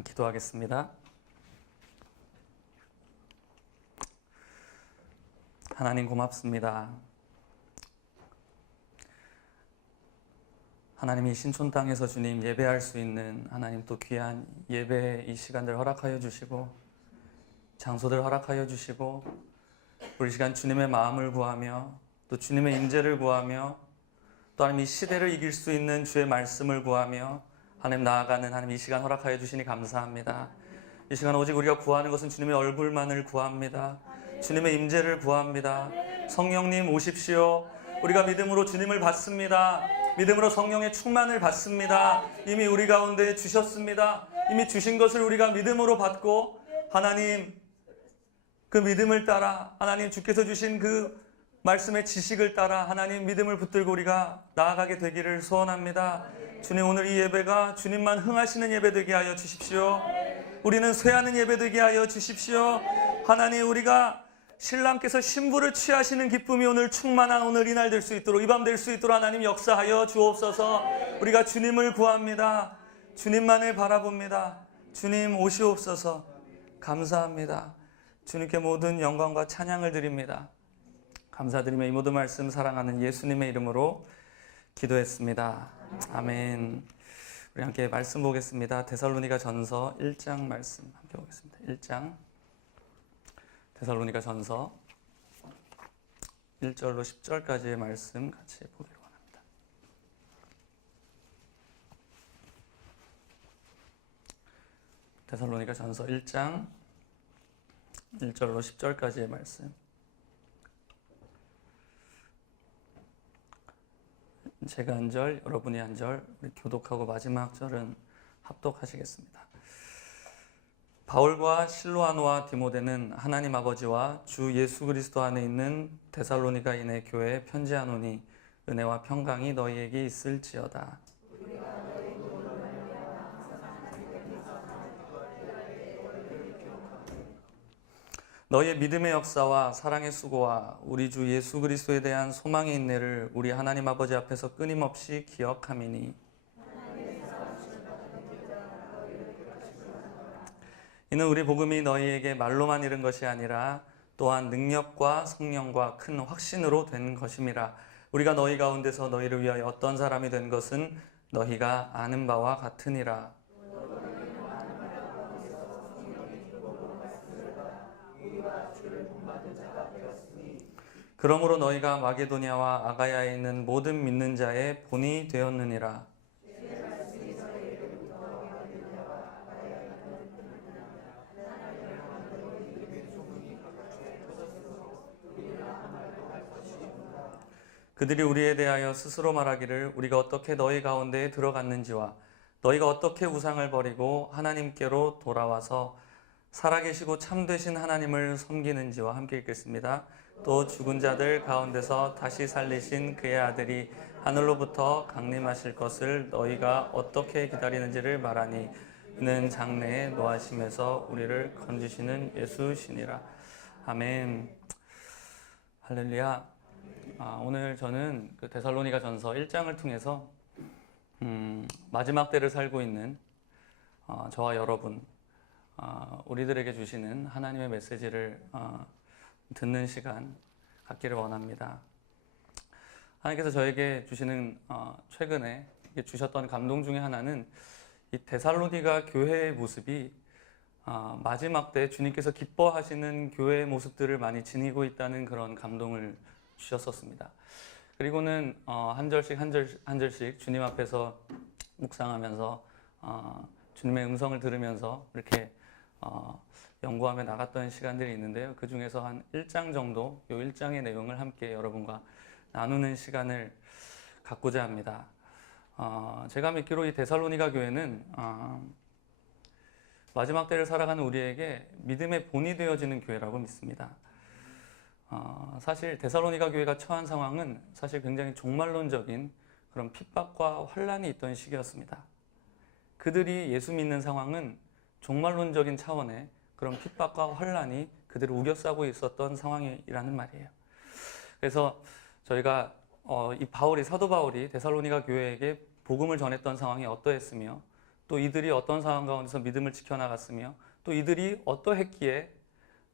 기도하겠습니다. 하나님 고맙습니다. 하나님이 신촌 땅에서 주님 예배할 수 있는 하나님 또 귀한 예배 이 시간들 허락하여 주시고 장소들 허락하여 주시고 우리 시간 주님의 마음을 구하며 또 주님의 임재를 구하며 또 하나님 이 시대를 이길 수 있는 주의 말씀을 구하며 하나님 나아가는 하나님 이 시간 허락하여 주시니 감사합니다. 이 시간 오직 우리가 구하는 것은 주님의 얼굴만을 구합니다. 주님의 임재를 구합니다. 성령님 오십시오. 우리가 믿음으로 주님을 받습니다. 믿음으로 성령의 충만을 받습니다. 이미 우리 가운데 주셨습니다. 이미 주신 것을 우리가 믿음으로 받고 하나님 그 믿음을 따라 하나님 주께서 주신 그 말씀의 지식을 따라 하나님 믿음을 붙들고 우리가 나아가게 되기를 소원합니다. 주님 오늘 이 예배가 주님만 흥하시는 예배 되게 하여 주십시오. 우리는 쇠하는 예배 되게 하여 주십시오. 하나님 우리가 신랑께서 신부를 취하시는 기쁨이 오늘 충만한 오늘 이날 될 수 있도록 이 밤 될 수 있도록 하나님 역사하여 주옵소서. 우리가 주님을 구합니다. 주님만을 바라봅니다. 주님 오시옵소서. 감사합니다. 주님께 모든 영광과 찬양을 드립니다. 감사드리며 이 모든 말씀 사랑하는 예수님의 이름으로 기도했습니다. 아멘. 우리 함께 말씀 보겠습니다. 데살로니가 전서 1장 말씀 함께 보겠습니다. 1장 데살로니가 전서 1절로 10절까지의 말씀 같이 보기를 원합니다. 데살로니가 전서 1장 1절로 10절까지의 말씀. 제가 한 절, 여러분이 한 절, 우리 교독하고 마지막 절은 합독하시겠습니다. 바울과 실로아노와 디모데는 하나님 아버지와 주 예수 그리스도 안에 있는 데살로니가인의 교회에 편지하노니 은혜와 평강이 너희에게 있을지어다. 너희의 믿음의 역사와 사랑의 수고와 우리 주 예수 그리스도에 대한 소망의 인내를 우리 하나님 아버지 앞에서 끊임없이 기억함이니 이는 우리 복음이 너희에게 말로만 이른 것이 아니라 또한 능력과 성령과 큰 확신으로 된 것임이라. 우리가 너희 가운데서 너희를 위하여 어떤 사람이 된 것은 너희가 아는 바와 같으니라. 그러므로 너희가 마게도냐와 아가야에 있는 모든 믿는 자의 본이 되었느니라. 그들이 우리에 대하여 스스로 말하기를 우리가 어떻게 너희 가운데에 들어갔는지와 너희가 어떻게 우상을 버리고 하나님께로 돌아와서 살아계시고 참되신 하나님을 섬기는지와 함께 읽겠습니다. 또 죽은 자들 가운데서 다시 살리신 그의 아들이 하늘로부터 강림하실 것을 너희가 어떻게 기다리는지를 말하니 이는 장래에 노하심에서 우리를 건지시는 예수시니라. 아멘. 할렐루야. 오늘 저는 그 데살로니가 전서 1장을 통해서 마지막 때를 살고 있는 저와 여러분 우리들에게 주시는 하나님의 메시지를 듣는 시간 갖기를 원합니다. 하나님께서 저에게 주시는 최근에 주셨던 감동 중에 하나는 이 데살로니가 교회의 모습이 마지막 때 주님께서 기뻐하시는 교회의 모습들을 많이 지니고 있다는 그런 감동을 주셨었습니다. 그리고는 한 절씩 한 절씩 주님 앞에서 묵상하면서 주님의 음성을 들으면서 이렇게 연구하며 나갔던 시간들이 있는데요. 그 중에서 한 1장 정도, 이 1장의 내용을 함께 여러분과 나누는 시간을 갖고자 합니다. 제가 믿기로 이 데살로니가 교회는 마지막 때를 살아가는 우리에게 믿음의 본이 되어지는 교회라고 믿습니다. 사실 데살로니가 교회가 처한 상황은 사실 굉장히 종말론적인 그런 핍박과 환란이 있던 시기였습니다. 그들이 예수 믿는 상황은 종말론적인 차원의 그런 핍박과 환란이 그들을 우겨싸고 있었던 상황이라는 말이에요. 그래서 저희가 이 사도 바울이 데살로니가 교회에게 복음을 전했던 상황이 어떠했으며 또 이들이 어떤 상황 가운데서 믿음을 지켜나갔으며 또 이들이 어떠했기에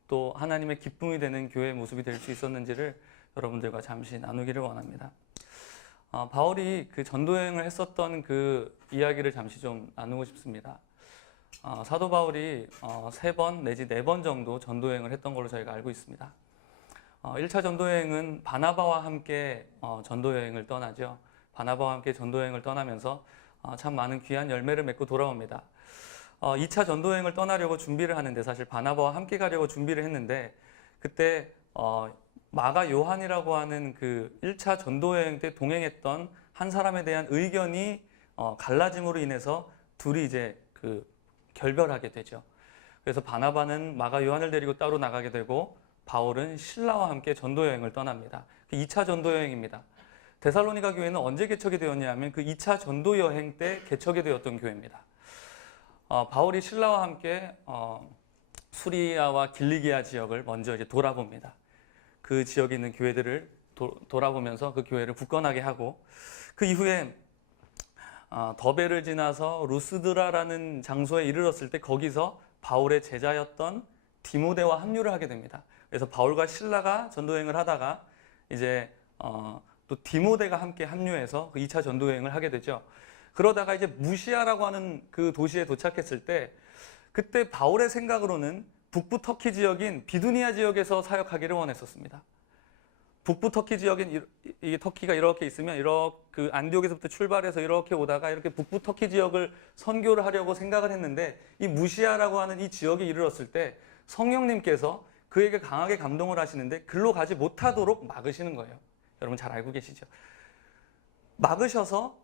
또 하나님의 기쁨이 되는 교회의 모습이 될 수 있었는지를 여러분들과 잠시 나누기를 원합니다. 바울이 그 전도여행을 했었던 그 이야기를 잠시 좀 나누고 싶습니다. 사도 바울이 3번 내지 4번 정도 전도여행을 했던 걸로 저희가 알고 있습니다. 1차 전도여행은 바나바와 함께 전도여행을 떠나죠. 바나바와 함께 전도여행을 떠나면서 참 많은 귀한 열매를 맺고 돌아옵니다. 2차 전도여행을 떠나려고 준비를 하는데 사실 바나바와 함께 가려고 준비를 했는데 그때 마가 요한이라고 하는 그 1차 전도여행 때 동행했던 한 사람에 대한 의견이 갈라짐으로 인해서 둘이 이제 그 결별하게 되죠. 그래서 바나바는 마가 요한을 데리고 따로 나가게 되고 바울은 실라와 함께 전도여행을 떠납니다. 그 2차 전도여행입니다. 데살로니가 교회는 언제 개척이 되었냐면 그 2차 전도여행 때 개척이 되었던 교회입니다. 바울이 실라와 함께 수리아와 길리기아 지역을 먼저 이제 돌아봅니다. 그 지역에 있는 교회들을 돌아보면서 그 교회를 굳건하게 하고 그 이후에 더베를 지나서 루스드라라는 장소에 이르렀을 때 거기서 바울의 제자였던 디모데와 합류를 하게 됩니다. 그래서 바울과 실라가 전도여행을 하다가 이제 또 디모데가 함께 합류해서 그 2차 전도여행을 하게 되죠. 그러다가 이제 무시아라고 하는 그 도시에 도착했을 때 그때 바울의 생각으로는 북부 터키 지역인 비두니아 지역에서 사역하기를 원했었습니다. 북부 터키 지역인 이게 터키가 이렇게 있으면 이렇게 그 안디옥에서부터 출발해서 이렇게 오다가 이렇게 북부 터키 지역을 선교를 하려고 생각을 했는데 이 무시아라고 하는 이 지역에 이르렀을 때 성령님께서 그에게 강하게 감동을 하시는데 글로 가지 못하도록 막으시는 거예요. 여러분 잘 알고 계시죠? 막으셔서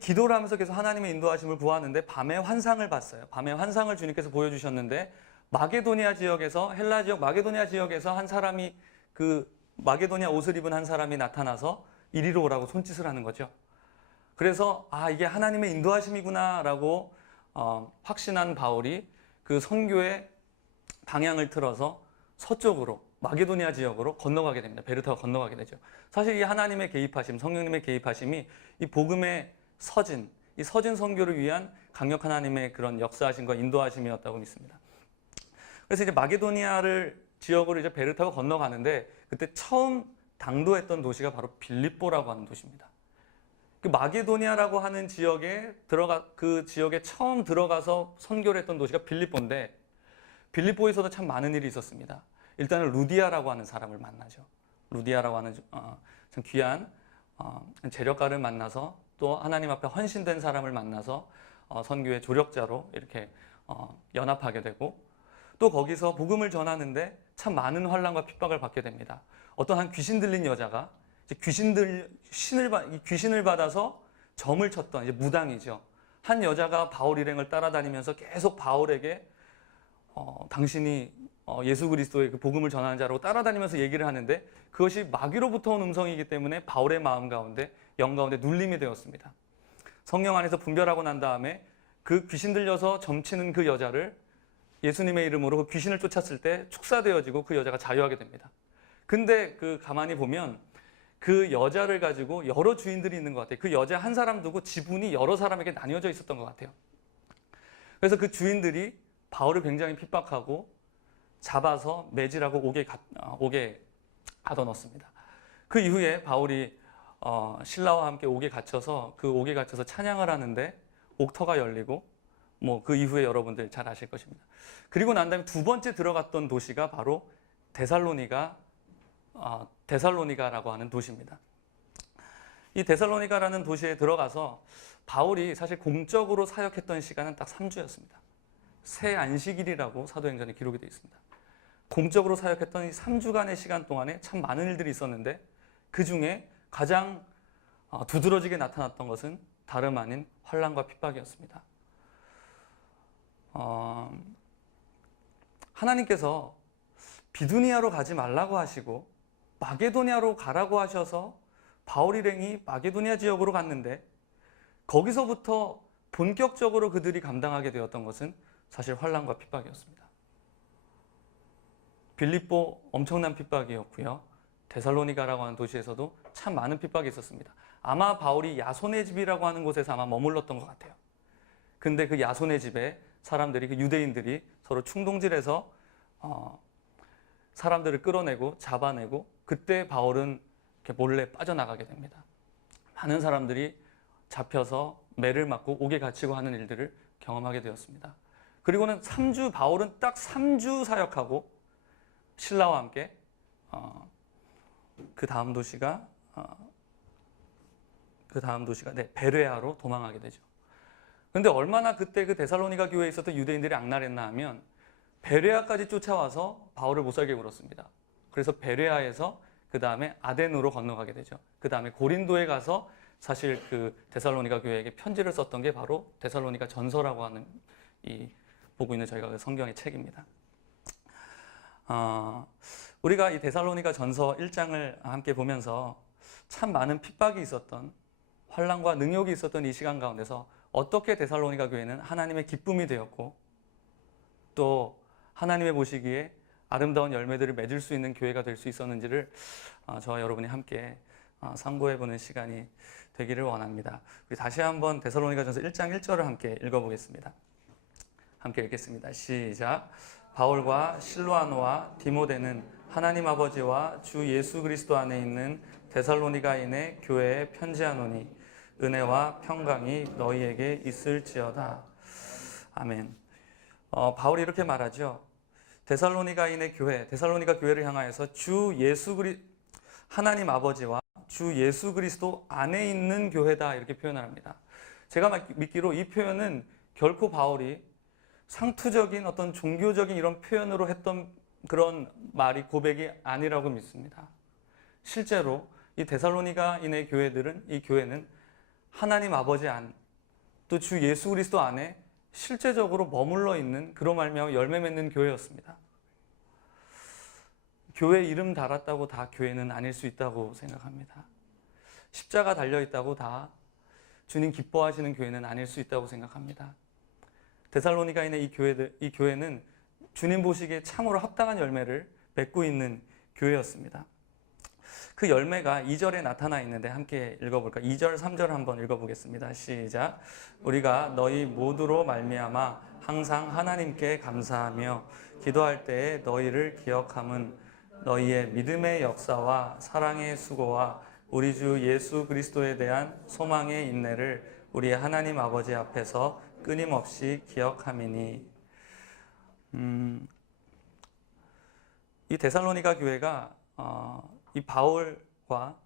기도를 하면서 계속 하나님의 인도하심을 구하는데 밤에 환상을 봤어요. 밤에 환상을 주님께서 보여주셨는데 마게도니아 지역에서 헬라 지역 마게도니아 지역에서 한 사람이 그 마게도니아 옷을 입은 한 사람이 나타나서 이리로 오라고 손짓을 하는 거죠. 그래서 이게 하나님의 인도하심이구나라고 확신한 바울이 그 선교의 방향을 틀어서 서쪽으로 마게도니아 지역으로 건너가게 됩니다. 배를 타고 건너가게 되죠. 사실 이 하나님의 개입하심, 성령님의 개입하심이 이 복음의 서진, 이 서진 선교를 위한 강력한 하나님의 그런 역사하심과 인도하심이었다고 믿습니다. 그래서 이제 마게도니아를 지역으로 이제 배를 타고 건너가는데 그때 처음 당도했던 도시가 바로 빌립보라고 하는 도시입니다. 그 마게도니아라고 하는 지역에 그 지역에 처음 들어가서 선교를 했던 도시가 빌립보인데 빌립보에서도 참 많은 일이 있었습니다. 일단은 루디아라고 하는 사람을 만나죠. 루디아라고 하는 참 귀한 재력가를 만나서 또 하나님 앞에 헌신된 사람을 만나서 선교의 조력자로 이렇게 연합하게 되고 또 거기서 복음을 전하는데 참 많은 환난과 핍박을 받게 됩니다. 어떤 한 귀신 들린 여자가 이제 귀신을 받아서 점을 쳤던 이제 무당이죠. 한 여자가 바울 일행을 따라다니면서 계속 바울에게 당신이 예수 그리스도의 그 복음을 전하는 자라고 따라다니면서 얘기를 하는데 그것이 마귀로부터 온 음성이기 때문에 바울의 마음 가운데 영 가운데 눌림이 되었습니다. 성령 안에서 분별하고 난 다음에 그 귀신 들려서 점치는 그 여자를 예수님의 이름으로 그 귀신을 쫓았을 때 축사되어지고 그 여자가 자유하게 됩니다. 근데 그 가만히 보면 그 여자를 가지고 여러 주인들이 있는 것 같아요. 그 여자 한 사람 두고 지분이 여러 사람에게 나뉘어져 있었던 것 같아요. 그래서 그 주인들이 바울을 굉장히 핍박하고 잡아서 매질하고 옥에 가둬넣습니다. 그 이후에 바울이 신라와 함께 옥에 갇혀서 그 옥에 갇혀서 찬양을 하는데 옥터가 열리고 뭐 그 이후에 여러분들 잘 아실 것입니다. 그리고 난 다음에 두 번째 들어갔던 도시가 바로 데살로니가라고 하는 도시입니다. 이 데살로니가라는 도시에 들어가서 바울이 사실 공적으로 사역했던 시간은 딱 3주였습니다. 새 안식일이라고 사도행전에 기록이 되어 있습니다. 공적으로 사역했던 이 3주간의 시간 동안에 참 많은 일들이 있었는데 그 중에 가장 두드러지게 나타났던 것은 다름 아닌 환난과 핍박이었습니다. 하나님께서 비두니아로 가지 말라고 하시고 마게도니아로 가라고 하셔서 바울 일행이 마게도니아 지역으로 갔는데 거기서부터 본격적으로 그들이 감당하게 되었던 것은 사실 환난과 핍박이었습니다. 빌립보 엄청난 핍박이었고요. 데살로니가라고 하는 도시에서도 참 많은 핍박이 있었습니다. 아마 바울이 야손의 집이라고 하는 곳에서 아마 머물렀던 것 같아요. 근데 그 야손의 집에 사람들이, 그 유대인들이 서로 충동질해서 사람들을 끌어내고 잡아내고, 그때 바울은 이렇게 몰래 빠져나가게 됩니다. 많은 사람들이 잡혀서 매를 맞고 옥에 갇히고 하는 일들을 경험하게 되었습니다. 그리고는 바울은 딱 3주 사역하고 신라와 함께 그 다음 도시가 베레아로 도망하게 되죠. 근데 얼마나 그때 그 데살로니가 교회에 있었던 유대인들이 악랄했나 하면 베레아까지 쫓아와서 바울을 못 살게 굴었습니다. 그래서 베레아에서 그 다음에 아덴으로 건너가게 되죠. 그 다음에 고린도에 가서 사실 그 데살로니가 교회에게 편지를 썼던 게 바로 데살로니가 전서라고 하는 이 보고 있는 저희가 그 성경의 책입니다. 우리가 이 데살로니가 전서 1장을 함께 보면서 참 많은 핍박이 있었던, 환난과 능욕이 있었던 이 시간 가운데서 어떻게 데살로니가 교회는 하나님의 기쁨이 되었고 또 하나님의 보시기에 아름다운 열매들을 맺을 수 있는 교회가 될 수 있었는지를 저와 여러분이 함께 상고해보는 시간이 되기를 원합니다. 우리 다시 한번 데살로니가전서 1장 1절을 함께 읽어보겠습니다. 함께 읽겠습니다. 시작. 바울과 실로아노와 디모데는 하나님 아버지와 주 예수 그리스도 안에 있는 데살로니가인의 교회에 편지하노니 은혜와 평강이 너희에게 있을지어다. 아멘. 바울이 이렇게 말하죠. 데살로니가인의 교회, 데살로니가 교회를 향하여서 하나님 아버지와 주 예수 그리스도 안에 있는 교회다, 이렇게 표현을 합니다. 제가 믿기로 이 표현은 결코 바울이 상투적인 어떤 종교적인 이런 표현으로 했던 그런 말이, 고백이 아니라고 믿습니다. 실제로 이 데살로니가인의 이 교회는 하나님 아버지 안, 또 주 예수 그리스도 안에 실제적으로 머물러 있는, 그로 말미암아 열매 맺는 교회였습니다. 교회 이름 달았다고 다 교회는 아닐 수 있다고 생각합니다. 십자가 달려있다고 다 주님 기뻐하시는 교회는 아닐 수 있다고 생각합니다. 데살로니가인의 이 교회는 주님 보시기에 참으로 합당한 열매를 맺고 있는 교회였습니다. 그 열매가 2절에 나타나 있는데 함께 읽어볼까요? 2절, 3절 한번 읽어보겠습니다. 시작. 우리가 너희 모두로 말미암아 항상 하나님께 감사하며 기도할 때에 너희를 기억함은 너희의 믿음의 역사와 사랑의 수고와 우리 주 예수 그리스도에 대한 소망의 인내를 우리 하나님 아버지 앞에서 끊임없이 기억함이니. 이 데살로니가 교회가 이 바울과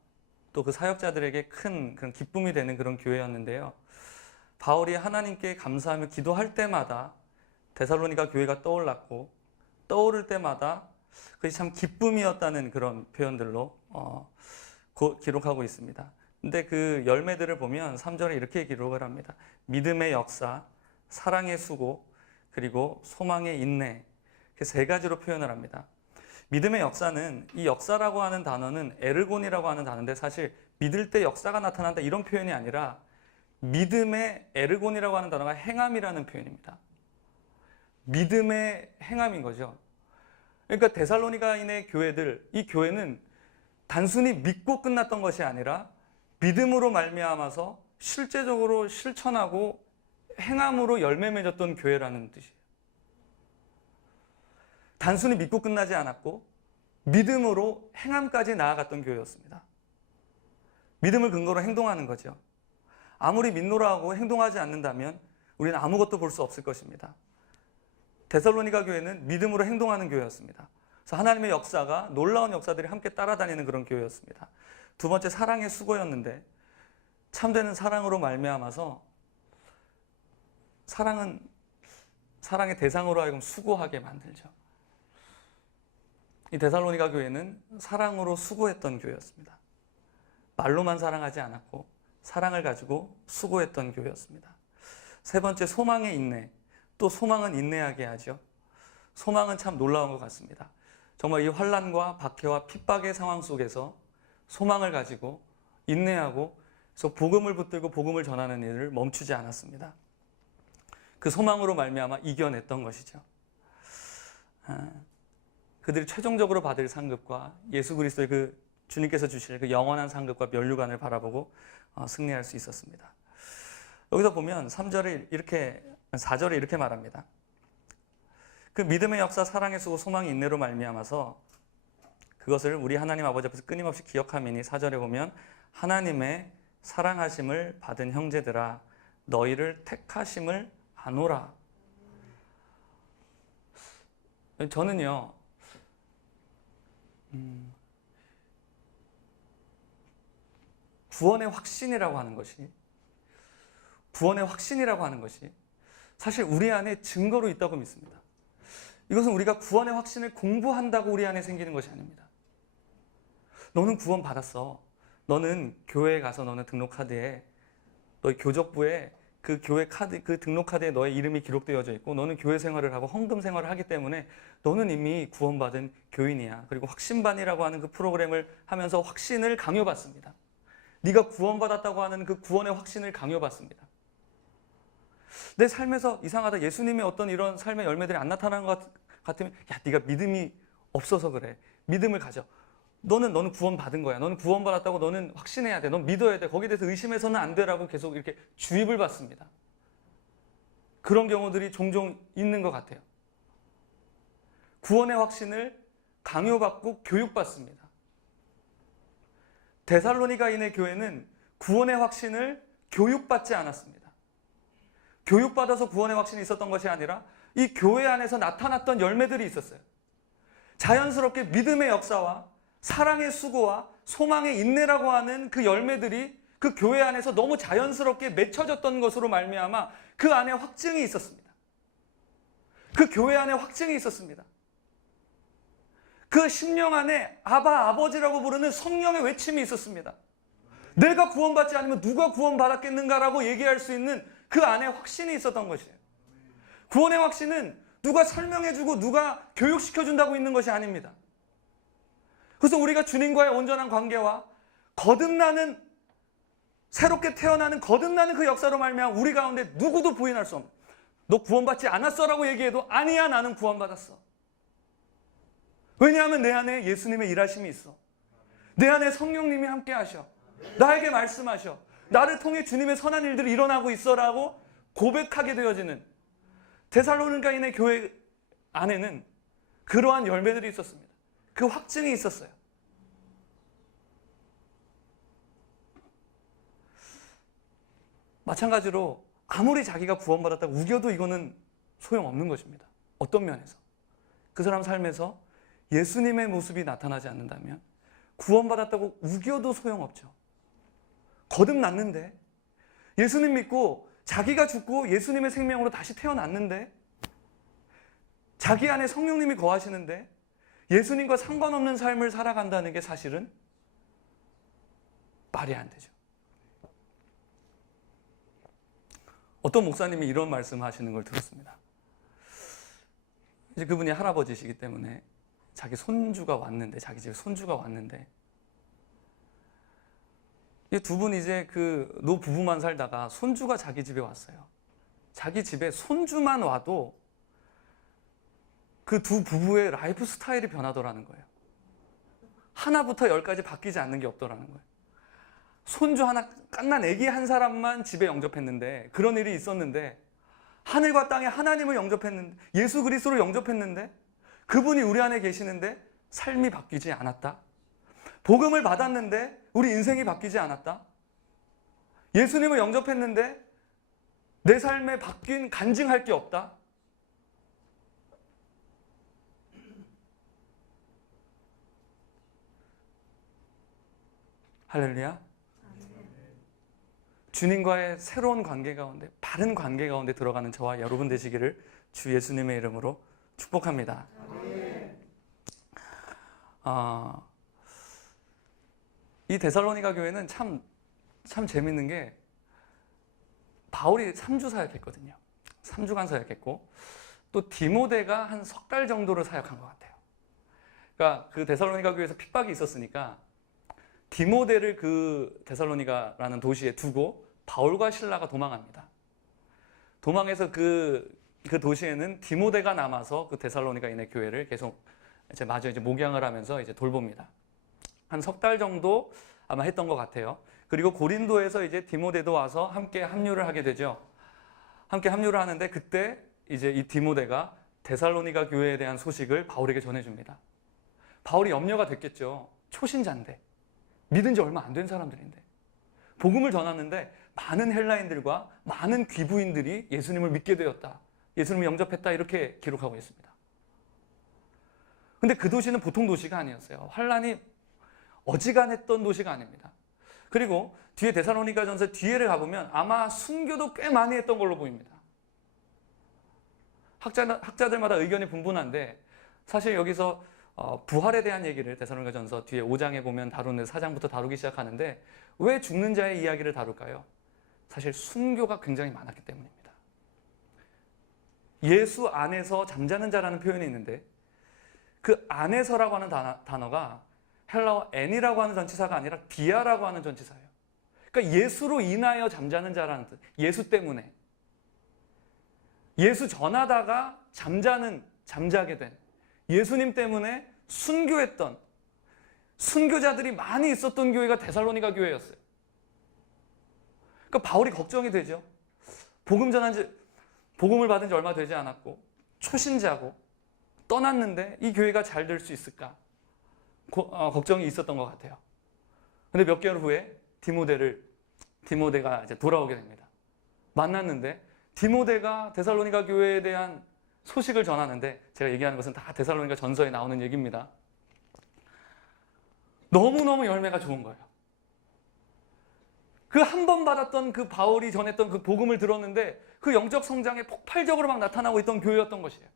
또 그 사역자들에게 큰 그런 기쁨이 되는 그런 교회였는데요. 바울이 하나님께 감사하며 기도할 때마다 데살로니가 교회가 떠올랐고, 떠오를 때마다 그것이 참 기쁨이었다는 그런 표현들로 기록하고 있습니다. 근데 그 열매들을 보면 3절에 이렇게 기록을 합니다. 믿음의 역사, 사랑의 수고, 그리고 소망의 인내, 이렇게 세 가지로 표현을 합니다. 믿음의 역사는, 이 역사라고 하는 단어는 에르곤이라고 하는 단어인데, 사실 믿을 때 역사가 나타난다 이런 표현이 아니라 믿음의 에르곤이라고 하는 단어가 행함이라는 표현입니다. 믿음의 행함인 거죠. 그러니까 데살로니가인의 교회들, 이 교회는 단순히 믿고 끝났던 것이 아니라 믿음으로 말미암아서 실제적으로 실천하고 행함으로 열매 맺었던 교회라는 뜻이에요. 단순히 믿고 끝나지 않았고 믿음으로 행함까지 나아갔던 교회였습니다. 믿음을 근거로 행동하는 거죠. 아무리 믿노라 하고 행동하지 않는다면 우리는 아무것도 볼 수 없을 것입니다. 데살로니가 교회는 믿음으로 행동하는 교회였습니다. 그래서 하나님의 역사가, 놀라운 역사들이 함께 따라다니는 그런 교회였습니다. 두 번째, 사랑의 수고였는데, 참되는 사랑으로 말미암아서 사랑의 대상으로 하여금 수고하게 만들죠. 이 데살로니가 교회는 사랑으로 수고했던 교회였습니다. 말로만 사랑하지 않았고 사랑을 가지고 수고했던 교회였습니다. 세 번째, 소망의 인내. 또 소망은 인내하게 하죠. 소망은 참 놀라운 것 같습니다. 정말 이 환난과 박해와 핍박의 상황 속에서 소망을 가지고 인내하고, 그래서 복음을 붙들고 복음을 전하는 일을 멈추지 않았습니다. 그 소망으로 말미암아 이겨냈던 것이죠. 그들이 최종적으로 받을 상급과 예수 그리스도의 그 주님께서 주실 그 영원한 상급과 면류관을 바라보고 승리할 수 있었습니다. 여기서 보면 4절에 이렇게 말합니다. 그 믿음의 역사, 사랑의 수고, 소망의 인내로 말미암아서 그것을 우리 하나님 아버지 앞에서 끊임없이 기억함이니 4절에 보면 하나님의 사랑하심을 받은 형제들아 너희를 택하심을 아노라. 저는요 구원의 확신이라고 하는 것이 사실 우리 안에 증거로 있다고 믿습니다. 이것은 우리가 구원의 확신을 공부한다고 우리 안에 생기는 것이 아닙니다. 너는 구원 받았어. 너는 교회에 가서 너는 등록카드에 너희 교적부에 그 교회 카드, 그 등록카드에 너의 이름이 기록되어져 있고 너는 교회 생활을 하고 헌금 생활을 하기 때문에 너는 이미 구원받은 교인이야. 그리고 확신반이라고 하는 그 프로그램을 하면서 확신을 강요받습니다. 네가 구원받았다고 하는 그 구원의 확신을 강요받습니다. 내 삶에서 이상하다. 예수님의 어떤 이런 삶의 열매들이 안 나타나는 것 같으면 야, 네가 믿음이 없어서 그래. 믿음을 가져. 너는 구원받은 거야. 너는 구원받았다고 너는 확신해야 돼. 넌 믿어야 돼. 거기에 대해서 의심해서는 안 되라고 계속 이렇게 주입을 받습니다. 그런 경우들이 종종 있는 것 같아요. 구원의 확신을 강요받고 교육받습니다. 데살로니가인의 교회는 구원의 확신을 교육받지 않았습니다. 교육받아서 구원의 확신이 있었던 것이 아니라 이 교회 안에서 나타났던 열매들이 있었어요. 자연스럽게 믿음의 역사와 사랑의 수고와 소망의 인내라고 하는 그 열매들이 그 교회 안에서 너무 자연스럽게 맺혀졌던 것으로 말미암아 그 안에 확증이 있었습니다. 그 교회 안에 확증이 있었습니다. 그 심령 안에 아바 아버지라고 부르는 성령의 외침이 있었습니다. 내가 구원받지 않으면 누가 구원받았겠는가라고 얘기할 수 있는 그 안에 확신이 있었던 것이에요. 구원의 확신은 누가 설명해주고 누가 교육시켜준다고 있는 것이 아닙니다. 그래서 우리가 주님과의 온전한 관계와 거듭나는, 새롭게 태어나는 거듭나는 그 역사로 말미암아 우리 가운데 누구도 부인할 수 없는, 너 구원받지 않았어라고 얘기해도 아니야, 나는 구원받았어. 왜냐하면 내 안에 예수님의 일하심이 있어. 내 안에 성령님이 함께 하셔. 나에게 말씀하셔. 나를 통해 주님의 선한 일들이 일어나고 있어라고 고백하게 되어지는, 데살로니가인의 교회 안에는 그러한 열매들이 있었습니다. 그 확증이 있었어요. 마찬가지로 아무리 자기가 구원받았다고 우겨도 이거는 소용없는 것입니다. 어떤 면에서 그 사람 삶에서 예수님의 모습이 나타나지 않는다면 구원받았다고 우겨도 소용없죠. 거듭났는데, 예수님 믿고 자기가 죽고 예수님의 생명으로 다시 태어났는데, 자기 안에 성령님이 거하시는데 예수님과 상관없는 삶을 살아간다는 게 사실은 말이 안 되죠. 어떤 목사님이 이런 말씀하시는 걸 들었습니다. 이제 그분이 할아버지시기 때문에 자기 손주가 왔는데, 자기 집에 손주가 왔는데, 이 두 분이 이제 그 노부부만 살다가 손주가 자기 집에 왔어요. 자기 집에 손주만 와도 그 두 부부의 라이프 스타일이 변하더라는 거예요. 하나부터 열까지 바뀌지 않는 게 없더라는 거예요. 손주 하나, 갓난 아기 한 사람만 집에 영접했는데, 그런 일이 있었는데, 하늘과 땅에 하나님을 영접했는데, 예수 그리스도를 영접했는데, 그분이 우리 안에 계시는데 삶이 바뀌지 않았다. 복음을 받았는데 우리 인생이 바뀌지 않았다. 예수님을 영접했는데 내 삶에 바뀐, 간증할 게 없다. 할렐루야. 주님과의 새로운 관계 가운데, 바른 관계 가운데 들어가는 저와 여러분 되시기를 주 예수님의 이름으로 축복합니다. 이 데살로니가 교회는 참 재밌는 게, 바울이 3주 사역했거든요. 3주간 사역했고, 또 디모데가 한 석 달 정도를 사역한 것 같아요. 그러니까 그 데살로니가 교회에서 핍박이 있었으니까 디모데를 그 데살로니가라는 도시에 두고 바울과 실라가 도망합니다. 도망해서 그 도시에는 디모데가 남아서 그 데살로니가인의 교회를 계속 마저 목양을 하면서 이제 돌봅니다. 한 석 달 정도 아마 했던 것 같아요. 그리고 고린도에서 이제 디모데도 와서 함께 합류를 하게 되죠. 함께 합류를 하는데 그때 이제 이 디모데가 데살로니가 교회에 대한 소식을 바울에게 전해줍니다. 바울이 염려가 됐겠죠. 초신자인데, 믿은 지 얼마 안 된 사람들인데, 복음을 전하는데 많은 헬라인들과 많은 귀부인들이 예수님을 믿게 되었다, 예수님을 영접했다, 이렇게 기록하고 있습니다. 근데 그 도시는 보통 도시가 아니었어요. 환란이 어지간했던 도시가 아닙니다. 그리고 뒤에 데살로니가 전서 뒤에를 가보면 아마 순교도 꽤 많이 했던 걸로 보입니다. 학자들마다 의견이 분분한데, 사실 여기서 부활에 대한 얘기를 데살로니가 전서 뒤에 5장에 보면 다루는데 4장부터 다루기 시작하는데, 왜 죽는 자의 이야기를 다룰까요? 사실 순교가 굉장히 많았기 때문입니다. 예수 안에서 잠자는 자라는 표현이 있는데, 그 안에서라고 하는 단어가 헬라어 엔이라고 하는 전치사가 아니라 디아라고 하는 전치사예요. 그러니까 예수로 인하여 잠자는 자라는 뜻. 예수 때문에. 예수 전하다가 잠자게 된, 예수님 때문에 순교했던, 순교자들이 많이 있었던 교회가 데살로니가 교회였어요. 그러니까 바울이 걱정이 되죠. 복음을 받은 지 얼마 되지 않았고 초신자고 떠났는데 이 교회가 잘 될 수 있을까? 걱정이 있었던 것 같아요. 근데 몇 개월 후에 디모데가 이제 돌아오게 됩니다. 만났는데 디모데가 데살로니가 교회에 대한 소식을 전하는데, 제가 얘기하는 것은 다 데살로니가 전서에 나오는 얘기입니다. 너무너무 열매가 좋은 거예요. 그 한 번 받았던 그 바울이 전했던 그 복음을 들었는데 그 영적 성장에 폭발적으로 막 나타나고 있던 교회였던 것이에요.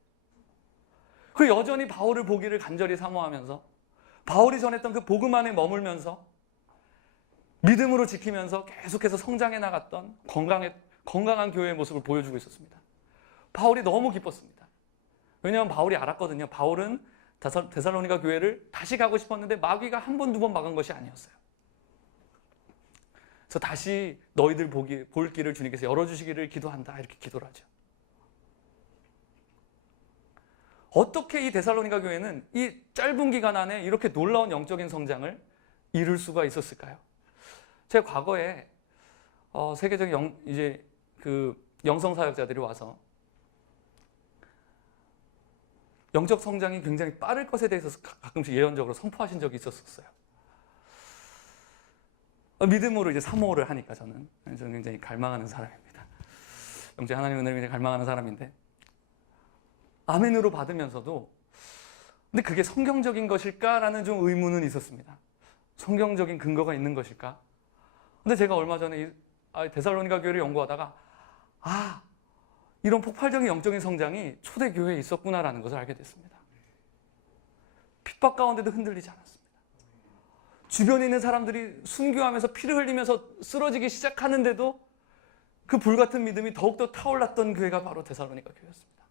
그 여전히 바울을 보기를 간절히 사모하면서 바울이 전했던 그 복음 안에 머물면서 믿음으로 지키면서 계속해서 성장해 나갔던 건강한 교회의 모습을 보여주고 있었습니다. 바울이 너무 기뻤습니다. 왜냐하면 바울이 알았거든요. 바울은 데살로니가 교회를 다시 가고 싶었는데 마귀가 한 번, 두 번 막은 것이 아니었어요. 그래서 다시 너희들 볼 길을 주님께서 열어주시기를 기도한다, 이렇게 기도를 하죠. 어떻게 이 데살로니가 교회는 이 짧은 기간 안에 이렇게 놀라운 영적인 성장을 이룰 수가 있었을까요? 제가 과거에 세계적인 영성 사역자들이 와서 영적 성장이 굉장히 빠를 것에 대해서 가끔씩 예언적으로 선포하신 적이 있었어요. 믿음으로 이제 사모를 하니까 저는 굉장히 갈망하는 사람입니다. 영적 하나님의 은혜를 굉장히 갈망하는 사람인데, 아멘으로 받으면서도 근데 그게 성경적인 것일까라는 좀 의문은 있었습니다. 성경적인 근거가 있는 것일까? 근데 제가 얼마 전에 데살로니가 교회를 연구하다가 이런 폭발적인 영적인 성장이 초대교회에 있었구나라는 것을 알게 됐습니다. 핍박 가운데도 흔들리지 않았습니다. 주변에 있는 사람들이 순교하면서 피를 흘리면서 쓰러지기 시작하는데도 그 불같은 믿음이 더욱더 타올랐던 교회가 바로 데살로니가 교회였습니다.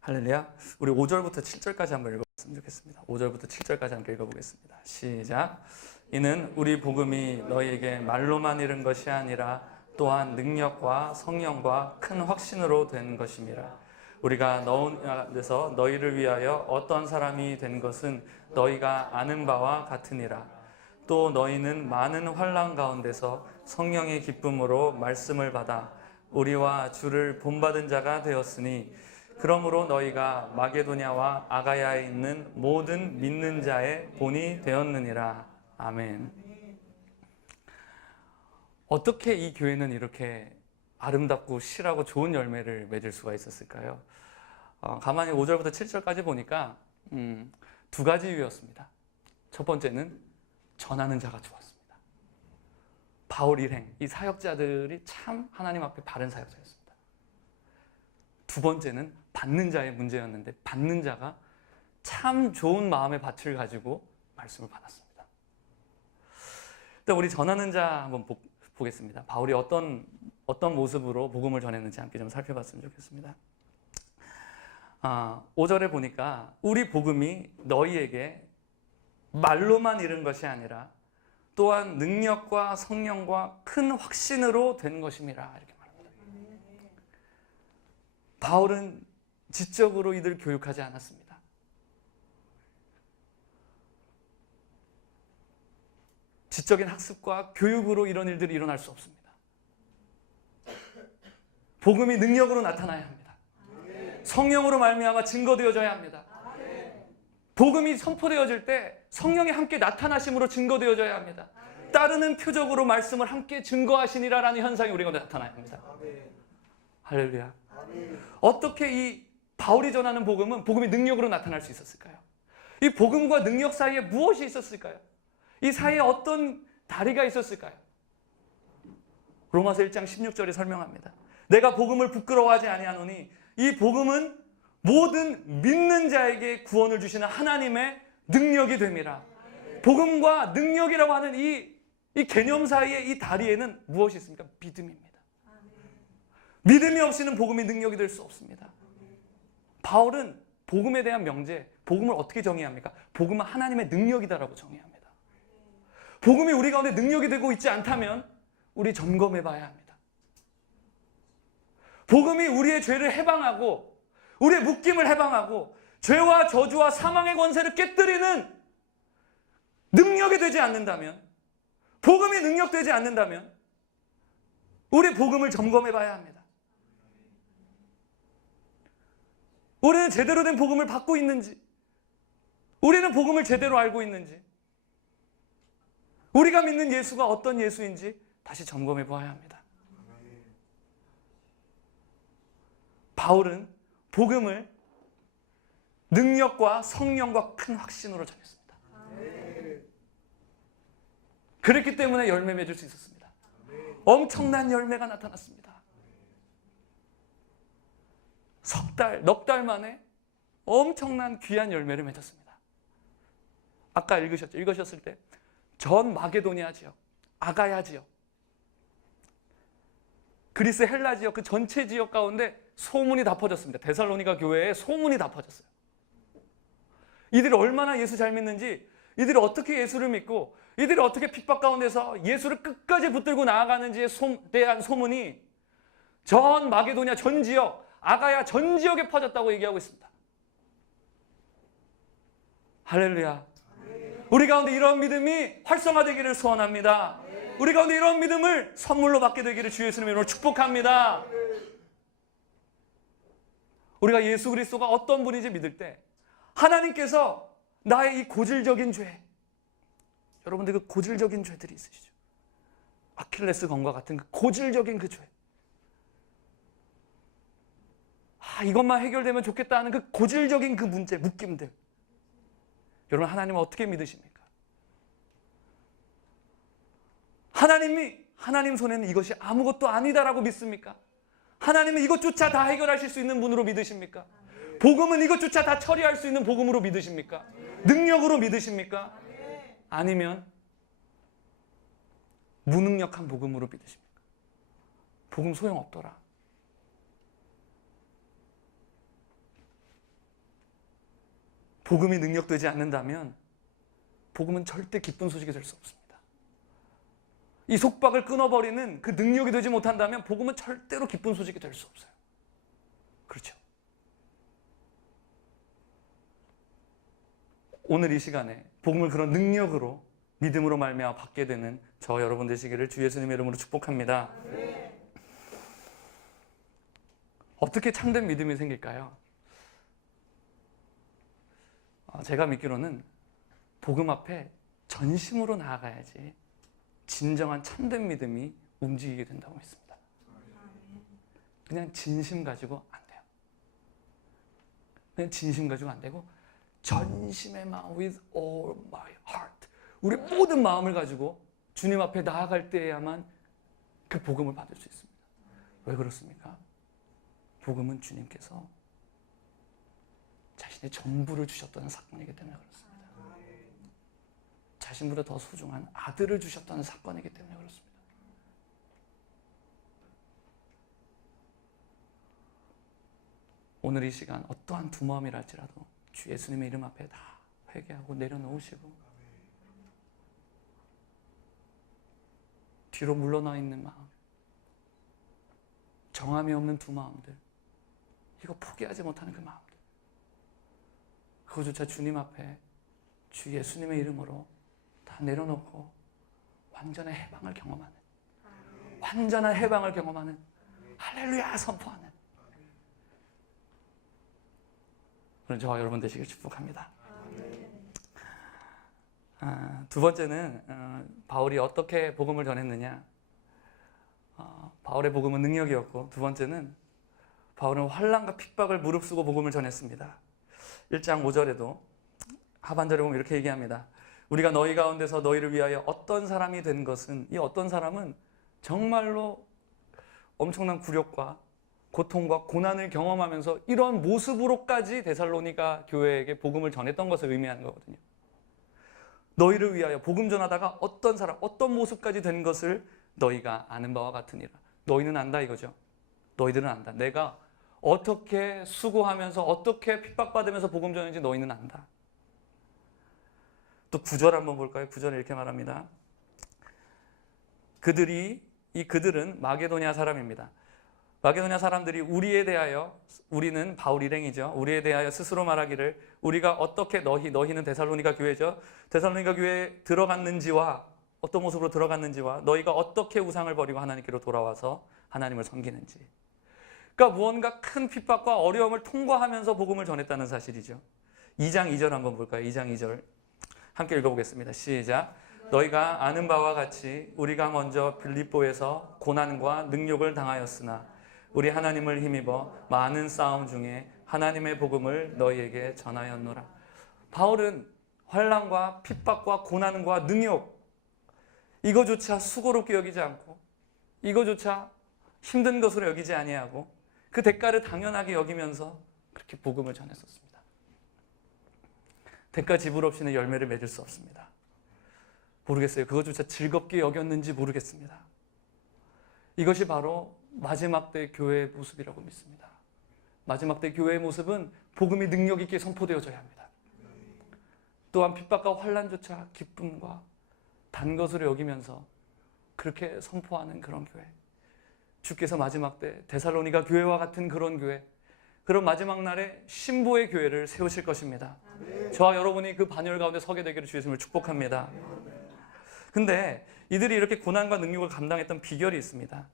할렐루야. 우리 5절부터 7절까지 한번 읽어봤으면 좋겠습니다. 5절부터 7절까지 함께 읽어보겠습니다. 시작. 이는 우리 복음이 너희에게 말로만 이른 것이 아니라 또한 능력과 성령과 큰 확신으로 된 것임이라. 우리가 너희에서 너희를 위하여 어떤 사람이 된 것은 너희가 아는 바와 같으니라. 또 너희는 많은 환난 가운데서 성령의 기쁨으로 말씀을 받아 우리와 주를 본받은 자가 되었으니, 그러므로 너희가 마게도냐와 아가야에 있는 모든 믿는 자의 본이 되었느니라. 아멘. 어떻게 이 교회는 이렇게 아름답고 실하고 좋은 열매를 맺을 수가 있었을까요? 가만히 5절부터 7절까지 보니까 두 가지 이유였습니다. 첫 번째는 전하는 자가 좋았습니다. 바울 일행, 이 사역자들이 참 하나님 앞에 바른 사역자였습니다. 두 번째는 받는 자의 문제였는데, 받는 자가 참 좋은 마음의 밭을 가지고 말씀을 받았습니다. 일단 우리 전하는 자 한번 보겠습니다. 바울이 어떤 모습으로 복음을 전했는지 함께 좀 살펴봤으면 좋겠습니다. 5절에 보니까 우리 복음이 너희에게 말로만 이른 것이 아니라 또한 능력과 성령과 큰 확신으로 된 것임이라, 이렇게 말합니다. 바울은 지적으로 이들 교육하지 않았습니다. 지적인 학습과 교육으로 이런 일들이 일어날 수 없습니다. 복음이 능력으로 나타나야 합니다. 성령으로 말미암아 증거되어져야 합니다. 복음이 선포되어질 때 성령이 함께 나타나심으로 증거되어져야 합니다. 따르는 표적으로 말씀을 함께 증거하시니라라는 현상이 우리 가운데 나타나야 합니다. 할렐루야. 어떻게 이 바울이 전하는 복음은 복음이 능력으로 나타날 수 있었을까요? 이 복음과 능력 사이에 무엇이 있었을까요? 이 사이에 어떤 다리가 있었을까요? 로마서 1장 16절에 설명합니다. 내가 복음을 부끄러워하지 아니하노니 이 복음은 모든 믿는 자에게 구원을 주시는 하나님의 능력이 됨이라. 복음과 능력이라고 하는 이 개념 사이에 이 다리에는 무엇이 있습니까? 믿음입니다. 믿음이 없이는 복음이 능력이 될 수 없습니다. 바울은 복음에 대한 명제, 복음을 어떻게 정의합니까? 복음은 하나님의 능력이다라고 정의합니다. 복음이 우리 가운데 능력이 되고 있지 않다면 우리 점검해 봐야 합니다. 복음이 우리의 죄를 해방하고 우리의 묶임을 해방하고 죄와 저주와 사망의 권세를 깨뜨리는 능력이 되지 않는다면, 복음이 능력되지 않는다면 우리 복음을 점검해 봐야 합니다. 우리는 제대로 된 복음을 받고 있는지, 우리는 복음을 제대로 알고 있는지, 우리가 믿는 예수가 어떤 예수인지 다시 점검해 보아야 합니다. 바울은 복음을 능력과 성령과 큰 확신으로 전했습니다. 그랬기 때문에 열매 맺을 수 있었습니다. 엄청난 열매가 나타났습니다. 넉 달 만에 엄청난 귀한 열매를 맺었습니다. 아까 읽으셨을 때 전 마게도니아 지역, 아가야 지역, 그리스 헬라 지역 그 전체 지역 가운데 소문이 다 퍼졌습니다. 데살로니가 교회에 소문이 다 퍼졌어요. 이들이 얼마나 예수 잘 믿는지, 이들이 어떻게 예수를 믿고 이들이 어떻게 핍박 가운데서 예수를 끝까지 붙들고 나아가는지에 대한 소문이 전 마게도니아 전 지역, 아가야 전 지역에 퍼졌다고 얘기하고 있습니다. 할렐루야. 우리 가운데 이런 믿음이 활성화되기를 소원합니다. 우리 가운데 이런 믿음을 선물로 받게 되기를 주 예수님의 이름으로 축복합니다. 우리가 예수 그리스도가 어떤 분인지 믿을 때 하나님께서 나의 이 고질적인 죄, 여러분들 그 고질적인 죄들이 있으시죠? 아킬레스 건과 같은 그 고질적인 그 죄, 이것만 해결되면 좋겠다 하는 그 고질적인 그 문제, 묶임들, 여러분 하나님은 어떻게 믿으십니까? 하나님 손에는 이것이 아무것도 아니다라고 믿습니까? 하나님은 이것조차 다 해결하실 수 있는 분으로 믿으십니까? 복음은 이것조차 다 처리할 수 있는 복음으로 믿으십니까? 능력으로 믿으십니까? 아니면 무능력한 복음으로 믿으십니까? 복음 소용없더라. 복음이 능력되지 않는다면 복음은 절대 기쁜 소식이 될 수 없습니다. 이 속박을 끊어버리는 그 능력이 되지 못한다면 복음은 절대로 기쁜 소식이 될 수 없어요. 그렇죠? 오늘 이 시간에 복음을 그런 능력으로 믿음으로 말미암아 받게 되는 저 여러분 되시기를 주 예수님의 이름으로 축복합니다. 어떻게 참된 믿음이 생길까요? 제가 믿기로는 복음 앞에 전심으로 나아가야지 진정한 참된 믿음이 움직이게 된다고 믿습니다. 그냥 진심 가지고 안 돼요. 그냥 진심 가지고 안 되고 전심의 마음, with all my heart, 우리 모든 마음을 가지고 주님 앞에 나아갈 때에야만 그 복음을 받을 수 있습니다. 왜 그렇습니까? 복음은 주님께서 자신의 전부를 주셨다는 사건이기 때문에 그렇습니다. 자신보다 더 소중한 아들을 주셨다는 사건이기 때문에 그렇습니다. 오늘 이 시간 어떠한 두 마음이랄지라도 주 예수님의 이름 앞에 다 회개하고 내려놓으시고 뒤로 물러나 있는 마음, 정함이 없는 두 마음들 이거 포기하지 못하는 그 마음들, 그거조차 주님 앞에 주 예수님의 이름으로 다 내려놓고 완전한 해방을 경험하는, 완전한 해방을 경험하는, 할렐루야 선포하는 그런 저와 여러분 되시길 축복합니다. 두 번째는 바울이 어떻게 복음을 전했느냐. 바울의 복음은 능력이었고, 두 번째는 바울은 환난과 핍박을 무릅쓰고 복음을 전했습니다. 1장 5절에도 하반절에 보면 이렇게 얘기합니다. 우리가 너희 가운데서 너희를 위하여 어떤 사람이 된 것은, 이 어떤 사람은 정말로 엄청난 굴욕과 고통과 고난을 경험하면서 이런 모습으로까지 데살로니가 교회에게 복음을 전했던 것을 의미하는 거거든요. 너희를 위하여 복음 전하다가 어떤 사람, 어떤 모습까지 된 것을 너희가 아는 바와 같으니라. 너희는 안다 이거죠. 너희들은 안다. 내가 어떻게 수고하면서 어떻게 핍박받으면서 복음 전했는지 너희는 안다. 또 9절 한번 볼까요? 9절에 이렇게 말합니다. 그들은 마게도냐 사람입니다. 마게도냐 사람들이 우리에 대하여, 우리는 바울 일행이죠. 우리에 대하여 스스로 말하기를 우리가 어떻게 너희는 데살로니가 교회죠. 데살로니가 교회에 들어갔는지와 어떤 모습으로 들어갔는지와 너희가 어떻게 우상을 버리고 하나님께로 돌아와서 하나님을 섬기는지. 그러니까 무언가 큰 핍박과 어려움을 통과하면서 복음을 전했다는 사실이죠. 2장 2절 한번 볼까요? 2장 2절 함께 읽어보겠습니다. 시작. 너희가 아는 바와 같이 우리가 먼저 빌립보에서 고난과 능욕을 당하였으나 우리 하나님을 힘입어 많은 싸움 중에 하나님의 복음을 너희에게 전하였노라. 바울은 환난과 핍박과 고난과 능욕, 이거조차 수고롭게 여기지 않고 이거조차 힘든 것으로 여기지 아니하고 그 대가를 당연하게 여기면서 그렇게 복음을 전했었습니다. 대가 지불 없이는 열매를 맺을 수 없습니다. 모르겠어요. 그것조차 즐겁게 여겼는지 모르겠습니다. 이것이 바로 마지막 때 교회의 모습이라고 믿습니다. 마지막 때 교회의 모습은 복음이 능력 있게 선포되어져야 합니다. 또한 핍박과 환난조차 기쁨과 단 것으로 여기면서 그렇게 선포하는 그런 교회. 주께서 마지막 때 데살로니가 교회와 같은 그런 교회, 그런 마지막 날에 신부의 교회를 세우실 것입니다. 저와 여러분이 그 반열 가운데 서게 되기를 주 예수님을 축복합니다. 근데 이들이 이렇게 고난과 능력을 감당했던 비결이 있습니다.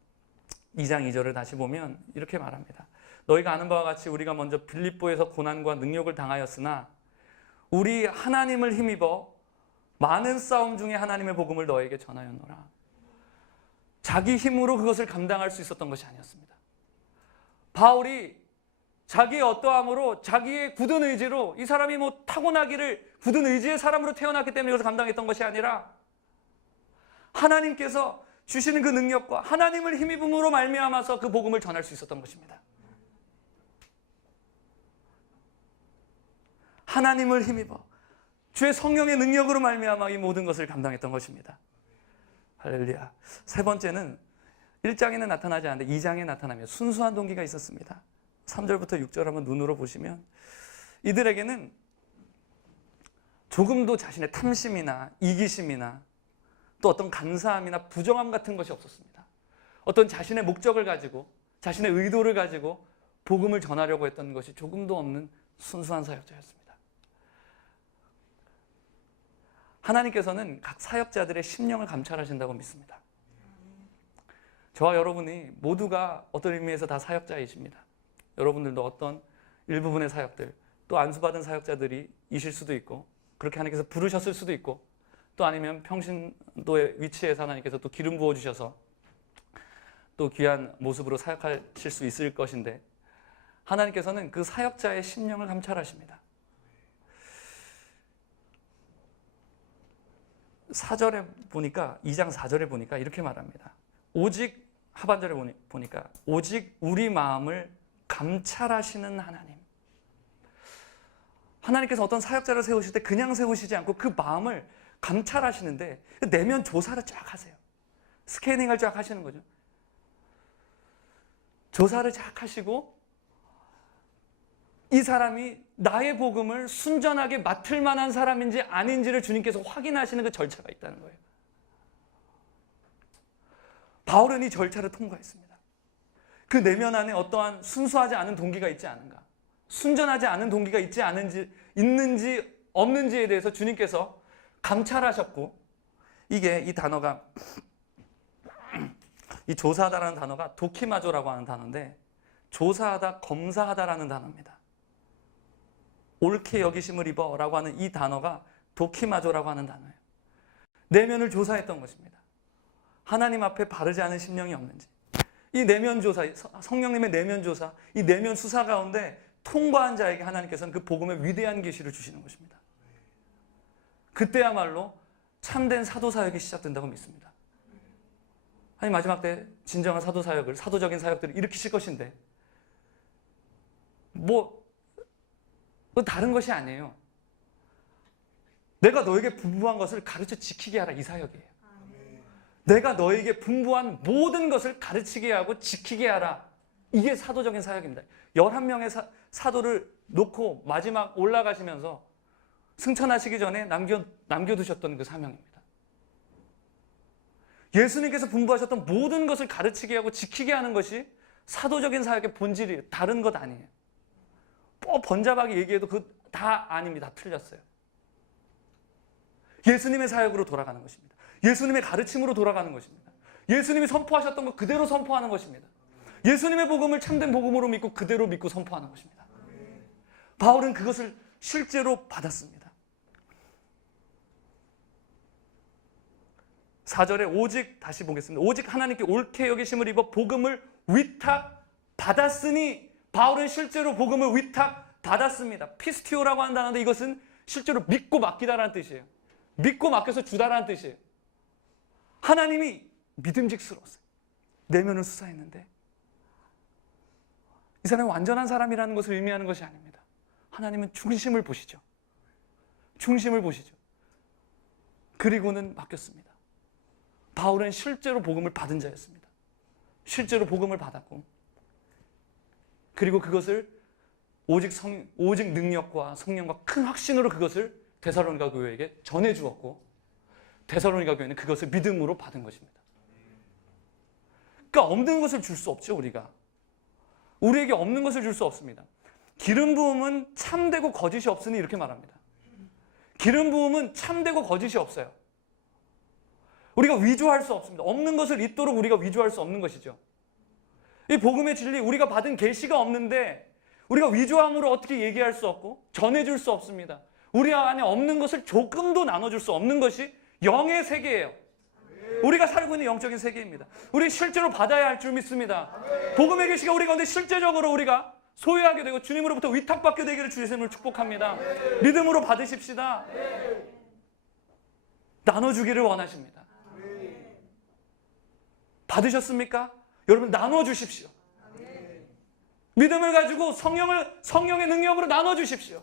2장 2절을 다시 보면 이렇게 말합니다. 너희가 아는 바와 같이 우리가 먼저 빌립보에서 고난과 능력을 당하였으나 우리 하나님을 힘입어 많은 싸움 중에 하나님의 복음을 너에게 전하였노라. 자기 힘으로 그것을 감당할 수 있었던 것이 아니었습니다. 바울이 자기의 어떠함으로, 자기의 굳은 의지로, 이 사람이 뭐 타고나기를 굳은 의지의 사람으로 태어났기 때문에 이것을 감당했던 것이 아니라 하나님께서 주시는 그 능력과 하나님을 힘입음으로 말미암아서 그 복음을 전할 수 있었던 것입니다. 하나님을 힘입어 주의 성령의 능력으로 말미암아 이 모든 것을 감당했던 것입니다. 할렐루야. 세 번째는 1장에는 나타나지 않는데 2장에 나타나며 순수한 동기가 있었습니다. 3절부터 6절 한번 눈으로 보시면 이들에게는 조금도 자신의 탐심이나 이기심이나 또 어떤 간사함이나 부정함 같은 것이 없었습니다. 어떤 자신의 목적을 가지고 자신의 의도를 가지고 복음을 전하려고 했던 것이 조금도 없는 순수한 사역자였습니다. 하나님께서는 각 사역자들의 심령을 감찰하신다고 믿습니다. 저와 여러분이 모두가 어떤 의미에서 다 사역자이십니다. 여러분들도 어떤 일부분의 사역들, 또 안수받은 사역자들이 이실 수도 있고 그렇게 하나님께서 부르셨을 수도 있고 또 아니면 평신도의 위치에서 하나님께서 또 기름 부어주셔서 또 귀한 모습으로 사역하실 수 있을 것인데 하나님께서는 그 사역자의 심령을 감찰하십니다. 4절에 보니까 2장 4절에 보니까 이렇게 말합니다. 오직 하반절에 보니까 오직 우리 마음을 감찰하시는 하나님. 하나님께서 어떤 사역자를 세우실 때 그냥 세우시지 않고 그 마음을 감찰하시는데 내면 조사를 쫙 하세요. 스캐닝을 쫙 하시는 거죠. 조사를 쫙 하시고 이 사람이 나의 복음을 순전하게 맡을 만한 사람인지 아닌지를 주님께서 확인하시는 그 절차가 있다는 거예요. 바울은 이 절차를 통과했습니다. 그 내면 안에 어떠한 순수하지 않은 동기가 있지 않은가? 순전하지 않은 동기가 있는지 없는지에 대해서 주님께서 감찰하셨고, 이 단어가 이 조사하다라는 단어가 도키마조라고 하는 단어인데, 조사하다, 검사하다라는 단어입니다. 옳게 여기심을 입어라고 하는 이 단어가 도키마조라고 하는 단어예요. 내면을 조사했던 것입니다. 하나님 앞에 바르지 않은 심령이 없는지. 이 내면 조사, 성령님의 내면 조사, 이 내면 수사 가운데 통과한 자에게 하나님께서는 그 복음의 위대한 계시를 주시는 것입니다. 그때야말로 참된 사도 사역이 시작된다고 믿습니다. 아니, 마지막 때 진정한 사도 사역을, 사도적인 사역들을 일으키실 것인데, 뭐 다른 것이 아니에요. 내가 너에게 분부한 것을 가르쳐 지키게 하라, 이 사역이에요. 내가 너에게 분부한 모든 것을 가르치게 하고 지키게 하라. 이게 사도적인 사역입니다. 11명의 사도를 놓고 마지막 올라가시면서 승천하시기 전에 남겨두셨던 그 사명입니다. 예수님께서 분부하셨던 모든 것을 가르치게 하고 지키게 하는 것이 사도적인 사역의 본질이에요. 다른 것 아니에요. 번잡하게 얘기해도 다 아닙니다. 다 틀렸어요. 예수님의 사역으로 돌아가는 것입니다. 예수님의 가르침으로 돌아가는 것입니다. 예수님이 선포하셨던 것 그대로 선포하는 것입니다. 예수님의 복음을 참된 복음으로 믿고 그대로 믿고 선포하는 것입니다. 바울은 그것을 실제로 받았습니다. 4절에 오직, 다시 보겠습니다. 오직 하나님께 옳게 여기심을 입어 복음을 위탁받았으니, 바울은 실제로 복음을 위탁받았습니다. 피스티오라고 하는 단어인데 이것은 실제로 믿고 맡기다라는 뜻이에요. 믿고 맡겨서 주다라는 뜻이에요. 하나님이 믿음직스러웠어요. 내면을 수사했는데 이 사람이 완전한 사람이라는 것을 의미하는 것이 아닙니다. 하나님은 중심을 보시죠. 중심을 보시죠. 그리고는 맡겼습니다. 바울은 실제로 복음을 받은 자였습니다. 실제로 복음을 받았고, 그리고 그것을 오직 능력과 성령과 큰 확신으로 그것을 데살로니가 교회에게 전해 주었고, 데살로니가 교회는 그것을 믿음으로 받은 것입니다. 그러니까 없는 것을 줄 수 없죠. 우리에게 없는 것을 줄 수 없습니다. 기름 부음은 참되고 거짓이 없으니 이렇게 말합니다. 기름 부음은 참되고 거짓이 없어요. 우리가 위조할 수 없습니다. 없는 것을 있도록 우리가 위조할 수 없는 것이죠. 이 복음의 진리, 우리가 받은 계시가 없는데 우리가 위조함으로 어떻게 얘기할 수 없고 전해줄 수 없습니다. 우리 안에 없는 것을 조금도 나눠줄 수 없는 것이 영의 세계예요. 우리가 살고 있는 영적인 세계입니다. 우리 실제로 받아야 할 줄 믿습니다. 복음의 계시가 우리 가운데 실제적으로 우리가 소유하게 되고 주님으로부터 위탁받게 되기를 주님을 축복합니다. 믿음으로 받으십시다. 나눠주기를 원하십니다. 받으셨습니까? 여러분, 나눠주십시오. 믿음을 가지고 성령의 능력으로 나눠주십시오.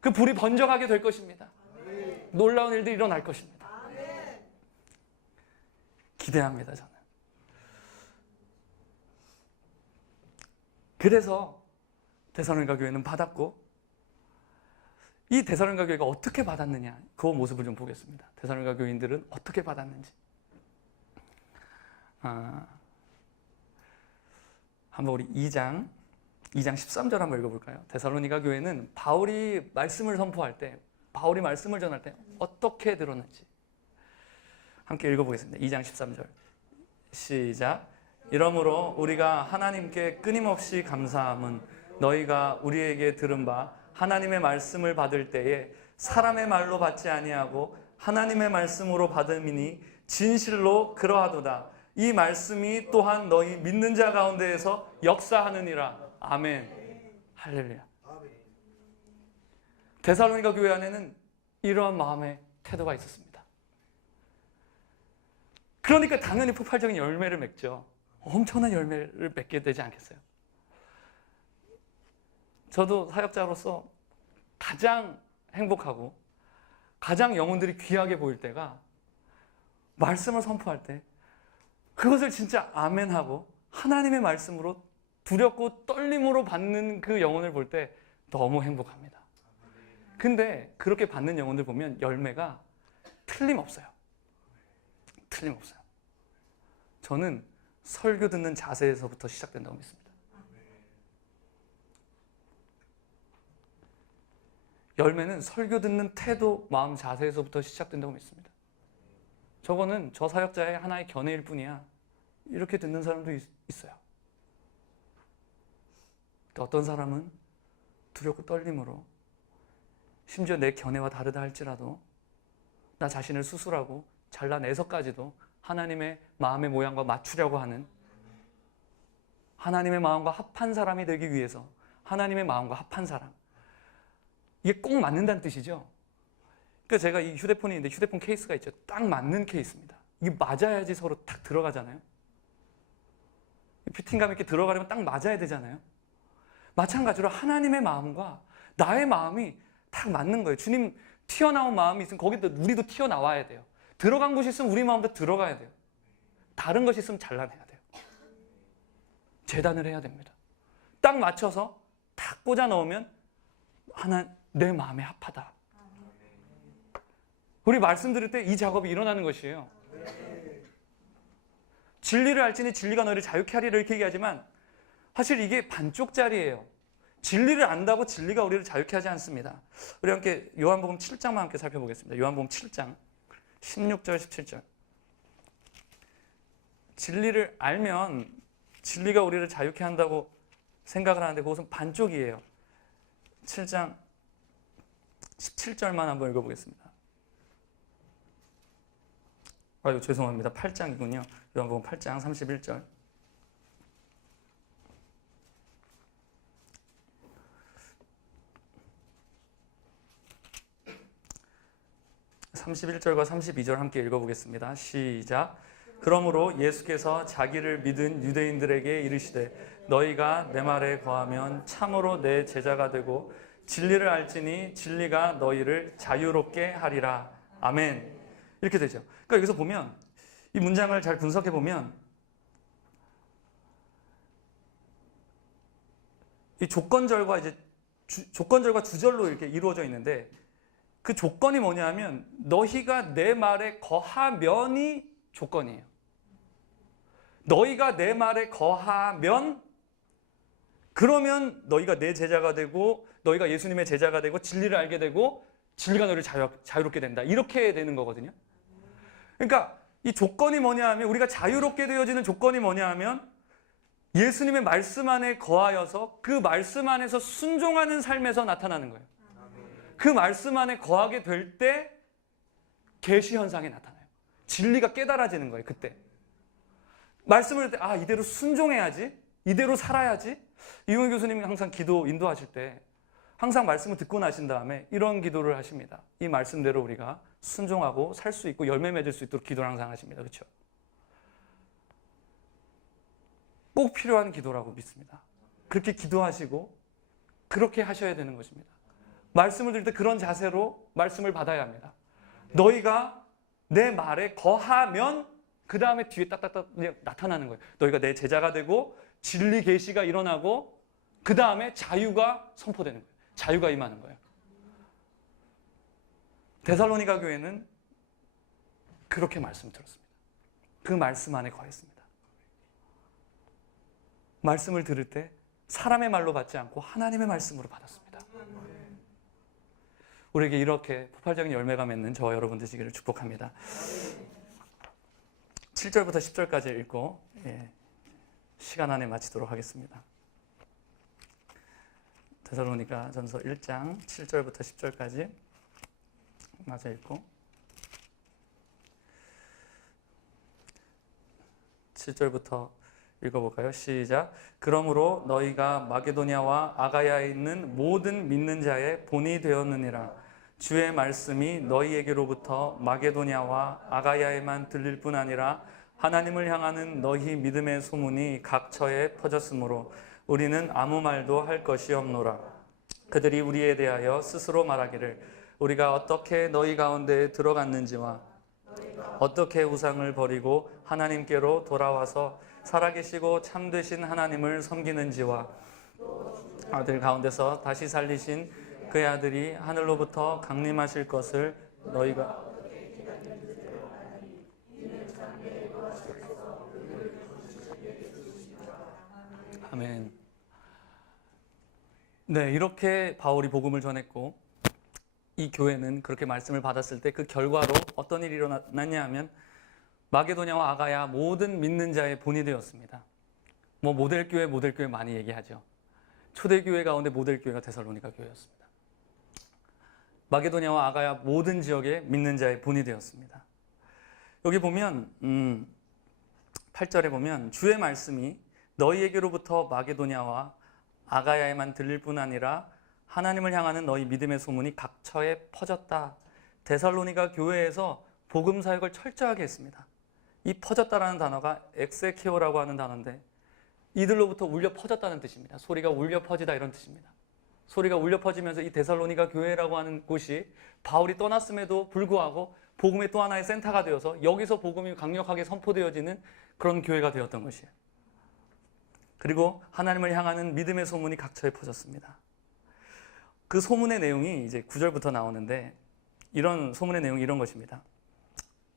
그 불이 번져가게 될 것입니다. 놀라운 일들이 일어날 것입니다. 기대합니다, 저는. 그래서 데살로니가 교회는 받았고, 이 데살로니가 교회가 어떻게 받았느냐, 그 모습을 좀 보겠습니다. 데살로니가 교인들은 어떻게 받았는지. 한번 우리 2장 13절 한번 읽어볼까요? 데살로니가 교회는 바울이 말씀을 선포할 때, 바울이 말씀을 전할 때 어떻게 들었는지 함께 읽어보겠습니다. 2장 13절 시작. 이러므로 우리가 하나님께 끊임없이 감사함은 너희가 우리에게 들은 바 하나님의 말씀을 받을 때에 사람의 말로 받지 아니하고 하나님의 말씀으로 받음이니 진실로 그러하도다. 이 말씀이 또한 너희 믿는 자 가운데에서 역사하느니라. 아멘. 할렐루야. 데살로니가 교회 안에는 이러한 마음의 태도가 있었습니다. 그러니까 당연히 폭발적인 열매를 맺죠. 엄청난 열매를 맺게 되지 않겠어요? 저도 사역자로서 가장 행복하고 가장 영혼들이 귀하게 보일 때가 말씀을 선포할 때 그것을 진짜 아멘하고 하나님의 말씀으로 두렵고 떨림으로 받는 그 영혼을 볼 때 너무 행복합니다. 근데 그렇게 받는 영혼들 보면 열매가 틀림없어요. 틀림없어요. 저는 설교 듣는 자세에서부터 시작된다고 믿습니다. 열매는 설교 듣는 태도, 마음, 자세에서부터 시작된다고 믿습니다. 저거는 저 사역자의 하나의 견해일 뿐이야. 이렇게 듣는 사람도 있어요. 또 어떤 사람은 두렵고 떨림으로, 심지어 내 견해와 다르다 할지라도 나 자신을 수술하고 잘라내서까지도 하나님의 마음의 모양과 맞추려고 하는, 하나님의 마음과 합한 사람이 되기 위해서, 하나님의 마음과 합한 사람, 이게 꼭 맞는다는 뜻이죠. 그러니까 제가 이 휴대폰이 있는데 휴대폰 케이스가 있죠. 딱 맞는 케이스입니다. 이게 맞아야지 서로 딱 들어가잖아요. 피팅감 있게 들어가려면 딱 맞아야 되잖아요. 마찬가지로 하나님의 마음과 나의 마음이 딱 맞는 거예요. 주님 튀어나온 마음이 있으면 거기도 우리도 튀어나와야 돼요. 들어간 곳이 있으면 우리 마음도 들어가야 돼요. 다른 것이 있으면 잘라내야 돼요. 재단을 해야 됩니다. 딱 맞춰서 딱 꽂아 넣으면 내 마음에 합하다. 우리 말씀 들을 때 이 작업이 일어나는 것이에요. 진리를 알지니 진리가 너희를 자유케 하리라 이렇게 얘기하지만 사실 이게 반쪽짜리예요. 진리를 안다고 진리가 우리를 자유케 하지 않습니다. 우리 함께 요한복음 7장만 함께 살펴보겠습니다. 요한복음 7장 16절 17절. 진리를 알면 진리가 우리를 자유케 한다고 생각을 하는데 그것은 반쪽이에요. 7장 17절만 한번 읽어보겠습니다. 아유, 죄송합니다. 8장이군요. 요한복음 8장 31절. (31절과) (32절) 함께 읽어보겠습니다. 시작. 그러므로 예수께서 자기를 믿은 유대인들에게 이르시되 너희가 내 말에 거하면 참으로 내 제자가 되고 진리를 알지니 진리가 너희를 자유롭게 하리라. 아멘. 이렇게 되죠. 그러니까 여기서 보면 이 문장을 잘 분석해 보면 이 조건절과 조건절과 주절로 이렇게 이루어져 있는데 그 조건이 뭐냐면 너희가 내 말에 거하면이 조건이에요. 너희가 내 말에 거하면 그러면 너희가 내 제자가 되고 너희가 예수님의 제자가 되고 진리를 알게 되고 진리가 너희를 자유롭게 된다. 이렇게 되는 거거든요. 그러니까 이 조건이 뭐냐 하면 우리가 자유롭게 되어지는 조건이 뭐냐 하면 예수님의 말씀 안에 거하여서 그 말씀 안에서 순종하는 삶에서 나타나는 거예요. 그 말씀 안에 거하게 될 때 계시 현상이 나타나요. 진리가 깨달아지는 거예요. 그때 말씀을 들 때 이대로 순종해야지, 이대로 살아야지. 이용희 교수님이 항상 기도 인도하실 때 항상 말씀을 듣고 나신 다음에 이런 기도를 하십니다. 이 말씀대로 우리가 순종하고 살 수 있고 열매 맺을 수 있도록 기도를 항상 하십니다. 그렇죠? 꼭 필요한 기도라고 믿습니다. 그렇게 기도하시고 그렇게 하셔야 되는 것입니다. 말씀을 들을 때 그런 자세로 말씀을 받아야 합니다. 너희가 내 말에 거하면 그 다음에 뒤에 딱딱딱 나타나는 거예요. 너희가 내 제자가 되고 진리 계시가 일어나고 그 다음에 자유가 선포되는 거예요. 자유가 임하는 거예요. 데살로니가 교회는 그렇게 말씀 들었습니다. 그 말씀 안에 거했습니다. 말씀을 들을 때 사람의 말로 받지 않고 하나님의 말씀으로 받았습니다. 우리에게 이렇게 폭발적인 열매가 맺는 저와 여러분 되시기를 축복합니다. 7절부터 10절까지 읽고 시간 안에 마치도록 하겠습니다. 데살로니가 전서 1장 7절부터 10절까지 마저 읽고 7절부터 읽어볼까요? 시작. 그러므로 너희가 마게도냐와 아가야에 있는 모든 믿는 자의 본이 되었느니라. 주의 말씀이 너희에게로부터 마게도냐와 아가야에만 들릴 뿐 아니라 하나님을 향하는 너희 믿음의 소문이 각처에 퍼졌으므로 우리는 아무 말도 할 것이 없노라. 그들이 우리에 대하여 스스로 말하기를 우리가 어떻게 너희 가운데에 들어갔는지와 어떻게 우상을 버리고 하나님께로 돌아와서 살아계시고 참되신 하나님을 섬기는지와 아들 가운데서 다시 살리신 그의 아들이 하늘로부터 강림하실 것을 너희가 네, 이렇게 바울이 복음을 전했고 이 교회는 그렇게 말씀을 받았을 때 그 결과로 어떤 일이 일어났냐 하면 마게도냐와 아가야 모든 믿는 자의 본이 되었습니다. 모델교회 많이 얘기하죠. 초대교회 가운데 모델교회가 데살로니가 교회였습니다. 마게도냐와 아가야 모든 지역에 믿는 자의 본이 되었습니다. 여기 보면 8절에 보면 주의 말씀이 너희에게로부터 마게도냐와 아가야에만 들릴 뿐 아니라 하나님을 향하는 너희 믿음의 소문이 각처에 퍼졌다. 데살로니가 교회에서 복음 사역을 철저하게 했습니다. 이 퍼졌다라는 단어가 엑세케오라고 하는 단어인데 이들로부터 울려 퍼졌다는 뜻입니다. 소리가 울려 퍼지다 이런 뜻입니다. 소리가 울려 퍼지면서 이 데살로니가 교회라고 하는 곳이 바울이 떠났음에도 불구하고 복음의 또 하나의 센터가 되어서 여기서 복음이 강력하게 선포되어지는 그런 교회가 되었던 것이에요. 그리고 하나님을 향하는 믿음의 소문이 각처에 퍼졌습니다. 그 소문의 내용이 이제 9절부터 나오는데 이런 소문의 내용이 이런 것입니다.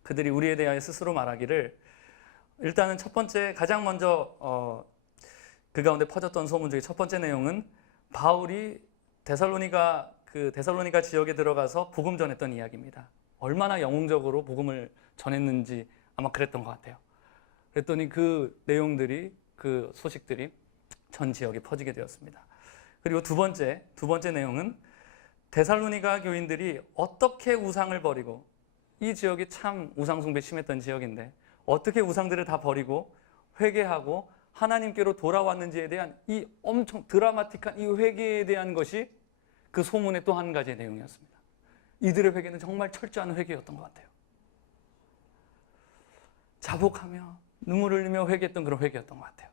그들이 우리에 대하여 스스로 말하기를 일단은 첫 번째 가장 먼저 그 가운데 퍼졌던 소문 중에 첫 번째 내용은 바울이 데살로니가 지역에 들어가서 복음 전했던 이야기입니다. 얼마나 영웅적으로 복음을 전했는지 아마 그랬던 것 같아요. 그랬더니 그 내용들이 그 소식들이 전 지역에 퍼지게 되었습니다. 그리고 두 번째 내용은 데살로니가 교인들이 어떻게 우상을 버리고 이 지역이 참 우상 숭배 심했던 지역인데 어떻게 우상들을 다 버리고 회개하고 하나님께로 돌아왔는지에 대한 이 엄청 드라마틱한 이 회개에 대한 것이 그 소문의 또 한 가지의 내용이었습니다. 이들의 회개는 정말 철저한 회개였던 것 같아요. 자복하며 눈물을 흘리며 회개했던 그런 회개였던 것 같아요.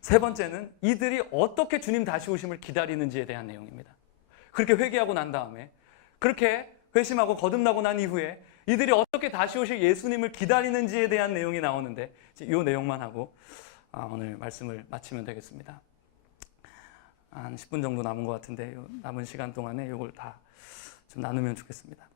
세 번째는 이들이 어떻게 주님 다시 오심을 기다리는지에 대한 내용입니다. 그렇게 회개하고 난 다음에 그렇게 회심하고 거듭나고 난 이후에 이들이 어떻게 다시 오실 예수님을 기다리는지에 대한 내용이 나오는데 이 내용만 하고 오늘 말씀을 마치면 되겠습니다. 한 10분 정도 남은 것 같은데 남은 시간 동안에 이걸 다 좀 나누면 좋겠습니다.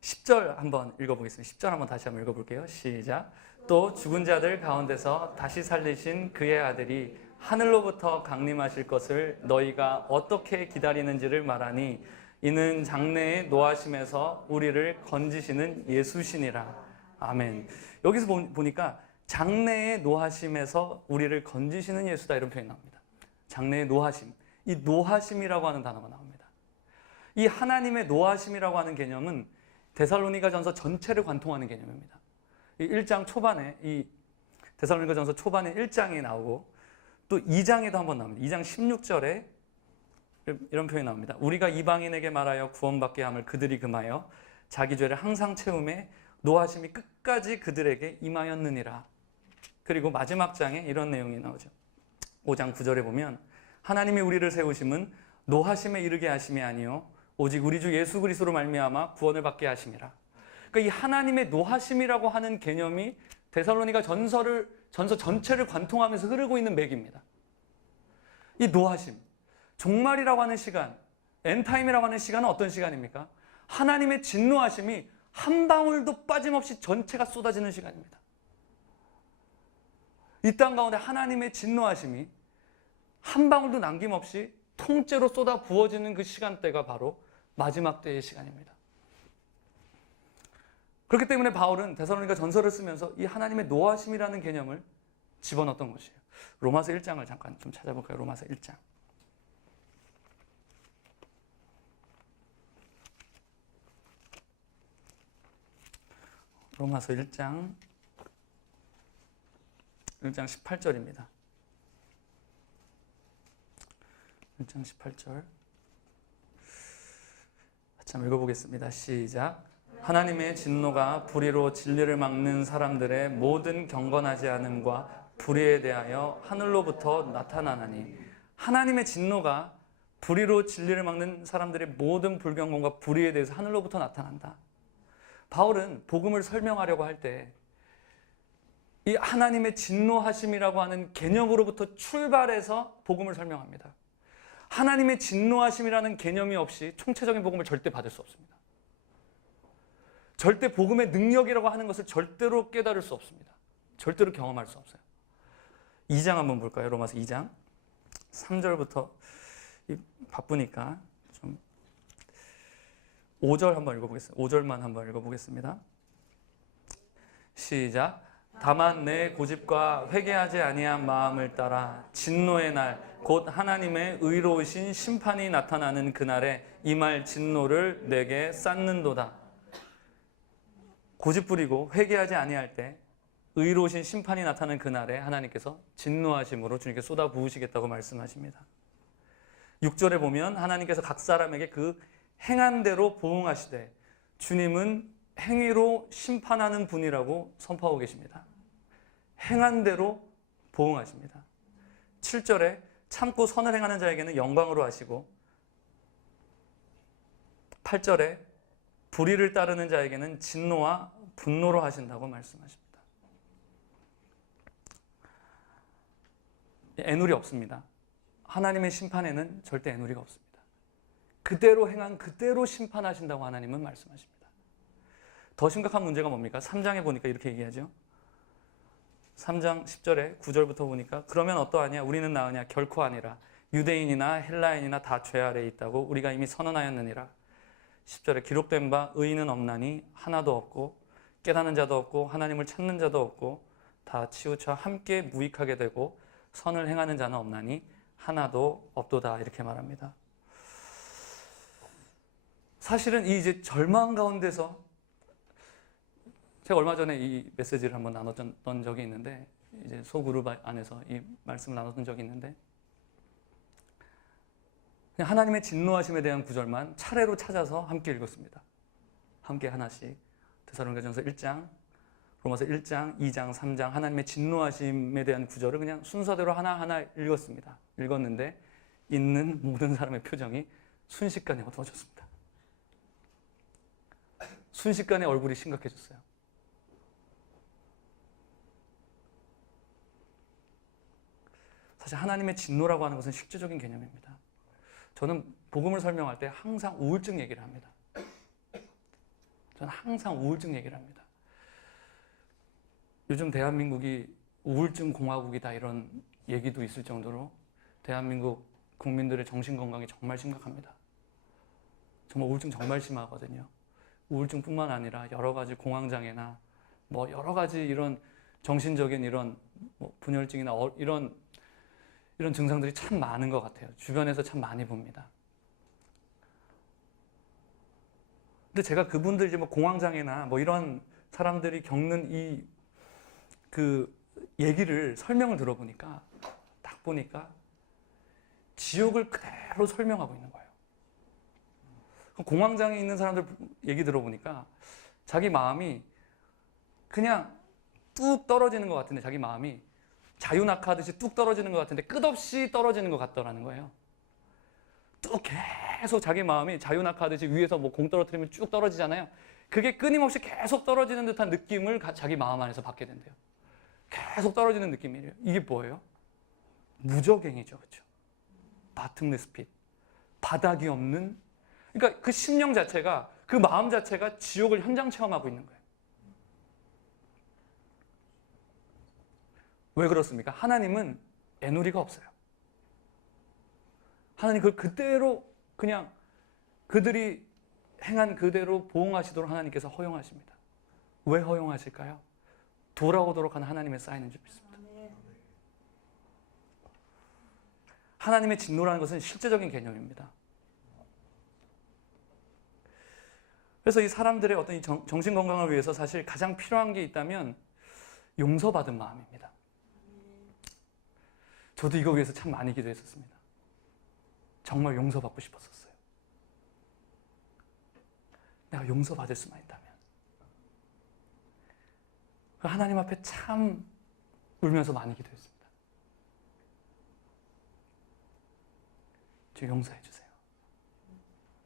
10절 한번 읽어보겠습니다. 10절 한번 다시 한번 읽어볼게요. 시작. 또 죽은 자들 가운데서 다시 살리신 그의 아들이 하늘로부터 강림하실 것을 너희가 어떻게 기다리는지를 말하니 이는 장래의 노하심에서 우리를 건지시는 예수시니라. 아멘. 여기서 보니까 장래의 노하심에서 우리를 건지시는 예수다 이런 표현이 나옵니다. 장래의 노하심. 이 노하심이라고 하는 단어가 나옵니다. 이 하나님의 노하심이라고 하는 개념은 데살로니가 전서 전체를 관통하는 개념입니다. 이 1장 초반에 이 데살로니가 전서 초반에 1장에 나오고 또 2장에도 한번 나옵니다. 2장 16절에 이런 표현이 나옵니다. 우리가 이방인에게 말하여 구원받게 함을 그들이 금하여 자기 죄를 항상 채우매 노하심이 끝까지 그들에게 임하였느니라. 그리고 마지막 장에 이런 내용이 나오죠. 5장 9절에 보면 하나님이 우리를 세우심은 노하심에 이르게 하심이 아니요 오직 우리 주 예수 그리스도로 말미암아 구원을 받게 하심이라. 그러니까 이 하나님의 노하심이라고 하는 개념이 데살로니가 전서 전체를 관통하면서 흐르고 있는 맥입니다. 이 노하심, 종말이라고 하는 시간, 엔타임이라고 하는 시간은 어떤 시간입니까? 하나님의 진노하심이 한 방울도 빠짐없이 전체가 쏟아지는 시간입니다. 이 땅 가운데 하나님의 진노하심이 한 방울도 남김없이 통째로 쏟아 부어지는 그 시간대가 바로 마지막 때의 시간입니다. 그렇기 때문에 바울은 데살로니가 전서를 쓰면서 이 하나님의 노하심이라는 개념을 집어넣었던 것이에요. 로마서 1장을 잠깐 좀 찾아볼까요? 로마서 1장. 로마서 1장 18절입니다. 1장 18절 같이 한번 읽어보겠습니다. 시작. 하나님의 진노가 불의로 진리를 막는 사람들의 모든 경건하지 않음과 불의에 대하여 하늘로부터 나타나나니 하나님의 진노가 불의로 진리를 막는 사람들의 모든 불경건과 불의에 대해서 하늘로부터 나타난다. 바울은 복음을 설명하려고 할 때 이 하나님의 진노하심이라고 하는 개념으로부터 출발해서 복음을 설명합니다. 하나님의 진노하심이라는 개념이 없이 총체적인 복음을 절대 받을 수 없습니다. 절대 복음의 능력이라고 하는 것을 절대로 깨달을 수 없습니다. 절대로 경험할 수 없어요. 2장 한번 볼까요? 로마서 2장 3절부터 바쁘니까 좀 5절 한번 읽어보겠습니다. 5절만 한번 읽어보겠습니다. 시작. 다만 내 고집과 회개하지 아니한 마음을 따라 진노의 날 곧 하나님의 의로우신 심판이 나타나는 그날에 임할 진노를 내게 쌓는도다. 고집 부리고 회개하지 아니할 때 의로우신 심판이 나타나는 그날에 하나님께서 진노하심으로 주님께 쏟아 부으시겠다고 말씀하십니다. 6절에 보면 하나님께서 각 사람에게 그 행한 대로 보응하시되 주님은 행위로 심판하는 분이라고 선포하고 계십니다. 행한 대로 보응하십니다. 7절에 참고 선을 행하는 자에게는 영광으로 하시고 8절에 불의를 따르는 자에게는 진노와 분노로 하신다고 말씀하십니다. 애누리 없습니다. 하나님의 심판에는 절대 애누리가 없습니다. 그대로 행한 그대로 심판하신다고 하나님은 말씀하십니다. 더 심각한 문제가 뭡니까? 3장에 보니까 이렇게 얘기하죠. 3장 10절에 9절부터 보니까 그러면 어떠하냐? 우리는 나으냐? 결코 아니라 유대인이나 헬라인이나 다 죄 아래에 있다고 우리가 이미 선언하였느니라. 10절에 기록된 바 의인은 없나니 하나도 없고 깨닫는 자도 없고 하나님을 찾는 자도 없고 다 치우쳐 함께 무익하게 되고 선을 행하는 자는 없나니 하나도 없도다. 이렇게 말합니다. 사실은 이 이제 절망 가운데서 제가 얼마 전에 이 메시지를 한번 나눴던 적이 있는데 이제 소그룹 안에서 이 말씀을 나눴던 적이 있는데 그냥 하나님의 진노하심에 대한 구절만 차례로 찾아서 함께 읽었습니다. 함께 하나씩 데살로니가전서 1장, 로마서 1장, 2장, 3장 하나님의 진노하심에 대한 구절을 그냥 순서대로 하나하나 읽었습니다. 읽었는데 읽는 모든 사람의 표정이 순식간에 어두워졌습니다. 순식간에 얼굴이 심각해졌어요. 사실 하나님의 진노라고 하는 것은 실제적인 개념입니다. 저는 복음을 설명할 때 항상 우울증 얘기를 합니다. 저는 항상 우울증 얘기를 합니다. 요즘 대한민국이 우울증 공화국이다 이런 얘기도 있을 정도로 대한민국 국민들의 정신건강이 정말 심각합니다. 정말 우울증 정말 심하거든요. 우울증뿐만 아니라 여러 가지 공황장애나 뭐 여러 가지 이런 정신적인 이런 뭐 분열증이나 이런 증상들이 참 많은 것 같아요. 주변에서 참 많이 봅니다. 근데 제가 그분들 이제 뭐 공황장애나 뭐 이런 사람들이 겪는 그 얘기를 설명을 들어보니까 딱 보니까 지옥을 그대로 설명하고 있는 거예요. 공황장애 있는 사람들 얘기 들어보니까 자기 마음이 그냥 뚝 떨어지는 것 같은데 자기 마음이 자유낙하하듯이 뚝 떨어지는 것 같은데 끝없이 떨어지는 것 같더라는 거예요. 뚝 계속 자기 마음이 자유낙하하듯이 위에서 뭐 공 떨어뜨리면 쭉 떨어지잖아요. 그게 끊임없이 계속 떨어지는 듯한 느낌을 자기 마음 안에서 받게 된대요. 계속 떨어지는 느낌이래요. 이게 뭐예요? 무적행이죠. 그렇죠? bottomless pit. 바닥이 없는, 그러니까 그 심령 자체가, 그 마음 자체가 지옥을 현장 체험하고 있는 거예요. 왜 그렇습니까? 하나님은 애누리가 없어요. 하나님 그걸 그대로 그냥 그들이 행한 그대로 보응하시도록 하나님께서 허용하십니다. 왜 허용하실까요? 돌아오도록 하는 하나님의 사인인 줄 믿습니다. 하나님의 진노라는 것은 실제적인 개념입니다. 그래서 이 사람들의 어떤 정신 건강을 위해서 사실 가장 필요한 게 있다면 용서받은 마음입니다. 저도 이거 위해서 참 많이 기도했었습니다. 정말 용서받고 싶었었어요. 내가 용서받을 수만 있다면. 하나님 앞에 참 울면서 많이 기도했습니다. 저 용서해 주세요.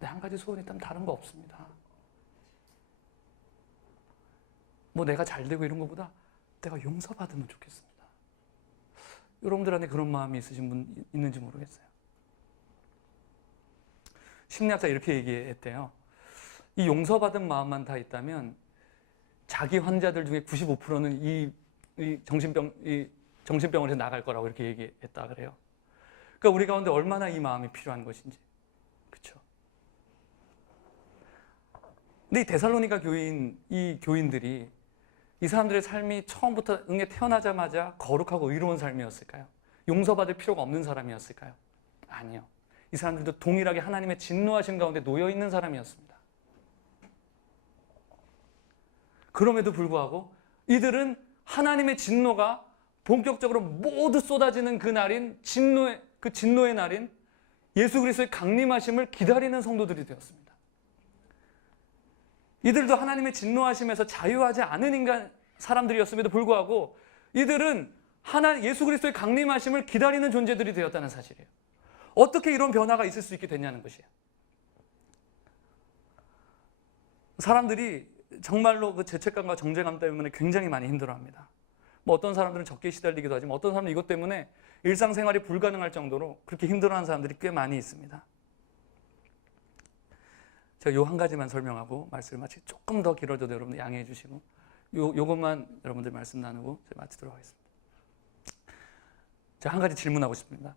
내 한 가지 소원이 있다면 다른 거 없습니다. 뭐 내가 잘 되고 이런 것보다 내가 용서받으면 좋겠습니다. 여러분들 안에 그런 마음이 있으신 분 있는지 모르겠어요. 심리학자 이렇게 얘기했대요. 이 용서받은 마음만 다 있다면 자기 환자들 중에 95%는 이 정신병원에서 나갈 거라고 이렇게 얘기했다 그래요. 그러니까 우리 가운데 얼마나 이 마음이 필요한 것인지. 그렇죠? 근데 이 데살로니가 이 교인들이 이 사람들의 삶이 처음부터 응에 태어나자마자 거룩하고 의로운 삶이었을까요? 용서받을 필요가 없는 사람이었을까요? 아니요. 이 사람들도 동일하게 하나님의 진노하신 가운데 놓여있는 사람이었습니다. 그럼에도 불구하고 이들은 하나님의 진노가 본격적으로 모두 쏟아지는 그 날인 진노의 날인 예수 그리스도의 강림하심을 기다리는 성도들이 되었습니다. 이들도 하나님의 진노하심에서 자유하지 않은 사람들이었음에도 불구하고 이들은 예수 그리스도의 강림하심을 기다리는 존재들이 되었다는 사실이에요. 어떻게 이런 변화가 있을 수 있게 됐냐는 것이에요. 사람들이 정말로 그 죄책감과 정죄감 때문에 굉장히 많이 힘들어합니다. 뭐 어떤 사람들은 적개에 시달리기도 하지만 어떤 사람들은 이것 때문에 일상생활이 불가능할 정도로 그렇게 힘들어하는 사람들이 꽤 많이 있습니다. 제가 요 한 가지만 설명하고 말씀을 마치 조금 더 길어져도 여러분들 양해해 주시고 요것만 여러분들 말씀 나누고 제가 마치도록 하겠습니다. 제가 한 가지 질문하고 싶습니다.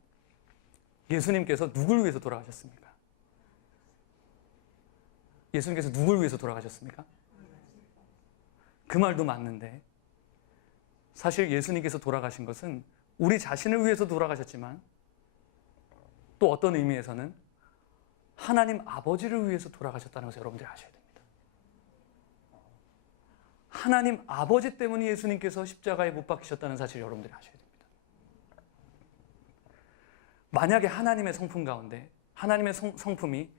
예수님께서 누굴 위해서 돌아가셨습니까? 예수님께서 누굴 위해서 돌아가셨습니까? 그 말도 맞는데 사실 예수님께서 돌아가신 것은 우리 자신을 위해서 돌아가셨지만 또 어떤 의미에서는 하나님 아버지를 위해서 돌아가셨다는 것을 여러분들이 아셔야 됩니다. 하나님 아버지 때문에 예수님께서 십자가에 못 박히셨다는 사실을 여러분들이 아셔야 됩니다. 만약에 하나님의 성품 가운데 하나님의 성품이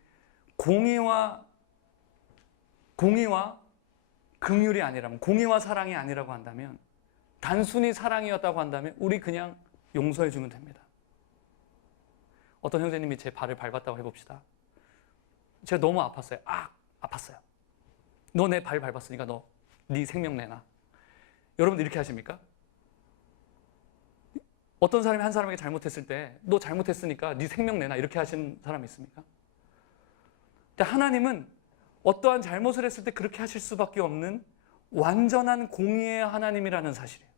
공의와 긍휼이 아니라면, 공의와 사랑이 아니라고 한다면, 단순히 사랑이었다고 한다면 우리 그냥 용서해 주면 됩니다. 어떤 형제님이 제 발을 밟았다고 해봅시다. 제가 너무 아팠어요. 아팠어요. 너 내 발 밟았으니까 너 네 생명 내놔. 여러분들 이렇게 하십니까? 어떤 사람이 한 사람에게 잘못했을 때 너 잘못했으니까 네 생명 내놔 이렇게 하신 사람이 있습니까? 근데 하나님은 어떠한 잘못을 했을 때 그렇게 하실 수밖에 없는 완전한 공의의 하나님이라는 사실이에요.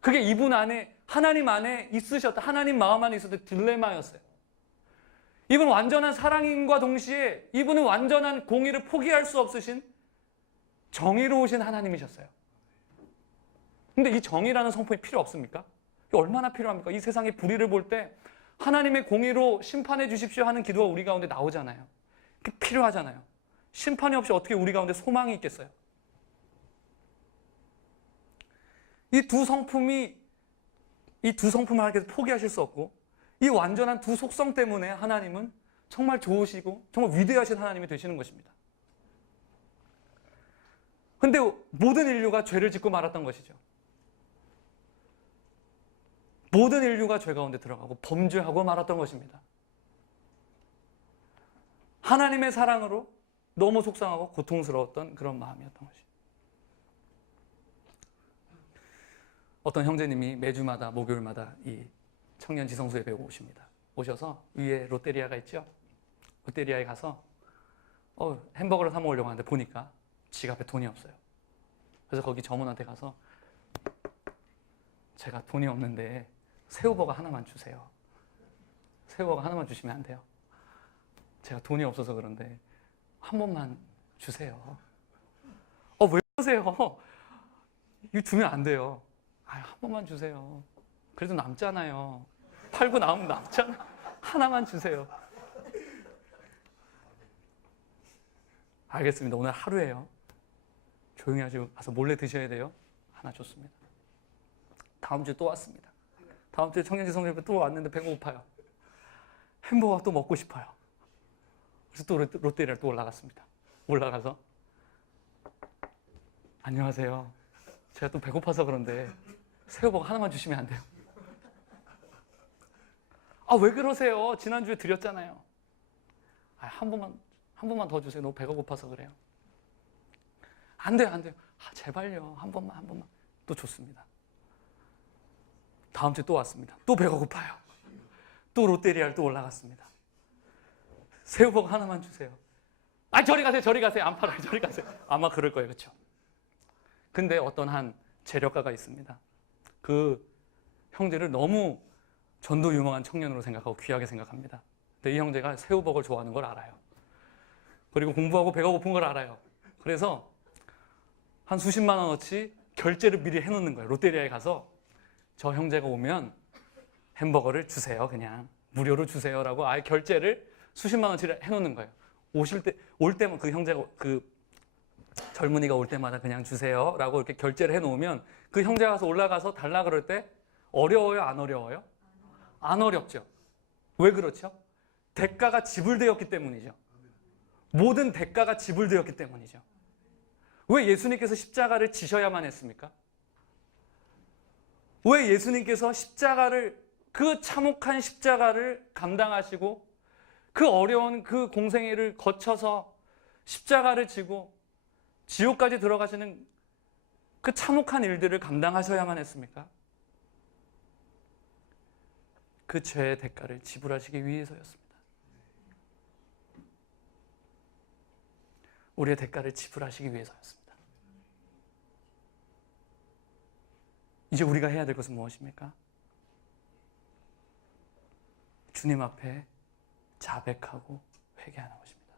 그게 이분 안에, 하나님 안에 있으셨다. 하나님 마음 안에 있었던 딜레마였어요. 이분은 완전한 사랑인과 동시에 이분은 완전한 공의를 포기할 수 없으신 정의로우신 하나님이셨어요. 근데 이 정의라는 성품이 필요 없습니까? 이게 얼마나 필요합니까? 이 세상의 불의를 볼 때 하나님의 공의로 심판해 주십시오 하는 기도가 우리 가운데 나오잖아요. 그게 필요하잖아요. 심판이 없이 어떻게 우리 가운데 소망이 있겠어요? 이 두 성품을 하나님께서 포기하실 수 없고 이 완전한 두 속성 때문에 하나님은 정말 좋으시고 정말 위대하신 하나님이 되시는 것입니다. 근데 모든 인류가 죄를 짓고 말았던 것이죠. 모든 인류가 죄 가운데 들어가고 범죄하고 말았던 것입니다. 하나님의 사랑으로 너무 속상하고 고통스러웠던 그런 마음이었던 것이죠. 어떤 형제님이 매주마다 목요일마다 이 청년 지성소 예배에 오십니다. 오셔서 위에 롯데리아가 있죠. 롯데리아에 가서 햄버거를 사 먹으려고 하는데 보니까 지갑에 돈이 없어요. 그래서 거기 점원한테 가서 제가 돈이 없는데 새우버거 하나만 주세요. 새우버거 하나만 주시면 안 돼요? 제가 돈이 없어서 그런데 한 번만 주세요. 왜 그러세요? 이거 주면 안 돼요. 한 번만 주세요. 그래도 남잖아요. 팔고 나오면 남잖아. 하나만 주세요. 알겠습니다. 오늘 하루예요. 조용히 하시고 가서 몰래 드셔야 돼요. 하나 줬습니다. 다음 주에 또 왔습니다. 다음 주에 청년지 성전에 또 왔는데 배가 고파요. 햄버거 또 먹고 싶어요. 그래서 또 롯데리아를 또 올라갔습니다. 올라가서 안녕하세요. 제가 또 배고파서 그런데 새우버거 하나만 주시면 안 돼요? 왜 그러세요? 지난주에 드렸잖아요. 한 번만 더 주세요. 너무 배가 고파서 그래요. 안 돼요. 제발요. 한 번만. 또 줬습니다. 다음 주에 또 왔습니다. 또 배가 고파요. 또 롯데리아를 또 올라갔습니다. 새우버거 하나만 주세요. 저리 가세요. 안 팔아요. 저리 가세요. 아마 그럴 거예요. 그렇죠? 근데 어떤 한 재력가가 있습니다. 그 형제를 너무 전도 유망한 청년으로 생각하고 귀하게 생각합니다. 근데 이 형제가 새우버거를 좋아하는 걸 알아요. 그리고 공부하고 배가 고픈 걸 알아요. 그래서 한 수십만 원어치 결제를 미리 해놓는 거예요. 롯데리아에 가서 저 형제가 오면 햄버거를 주세요. 그냥 무료로 주세요라고 아예 결제를 수십만 원치를 해놓는 거예요. 올 때면 그 형제가 그 젊은이가 올 때마다 그냥 주세요라고 이렇게 결제를 해놓으면 그 형제가 가서 올라가서 달라 그럴 때 어려워요? 안 어려워요? 안 어렵죠. 왜 그렇죠? 대가가 지불되었기 때문이죠. 모든 대가가 지불되었기 때문이죠. 왜 예수님께서 십자가를 지셔야만 했습니까? 왜 예수님께서 그 참혹한 십자가를 감당하시고 그 어려운 그 공생애를 거쳐서 십자가를 지고 지옥까지 들어가시는 그 참혹한 일들을 감당하셔야만 했습니까? 그 죄의 대가를 지불하시기 위해서였습니다. 우리의 대가를 지불하시기 위해서였습니다. 이제 우리가 해야 될 것은 무엇입니까? 주님 앞에 자백하고 회개하는 것입니다.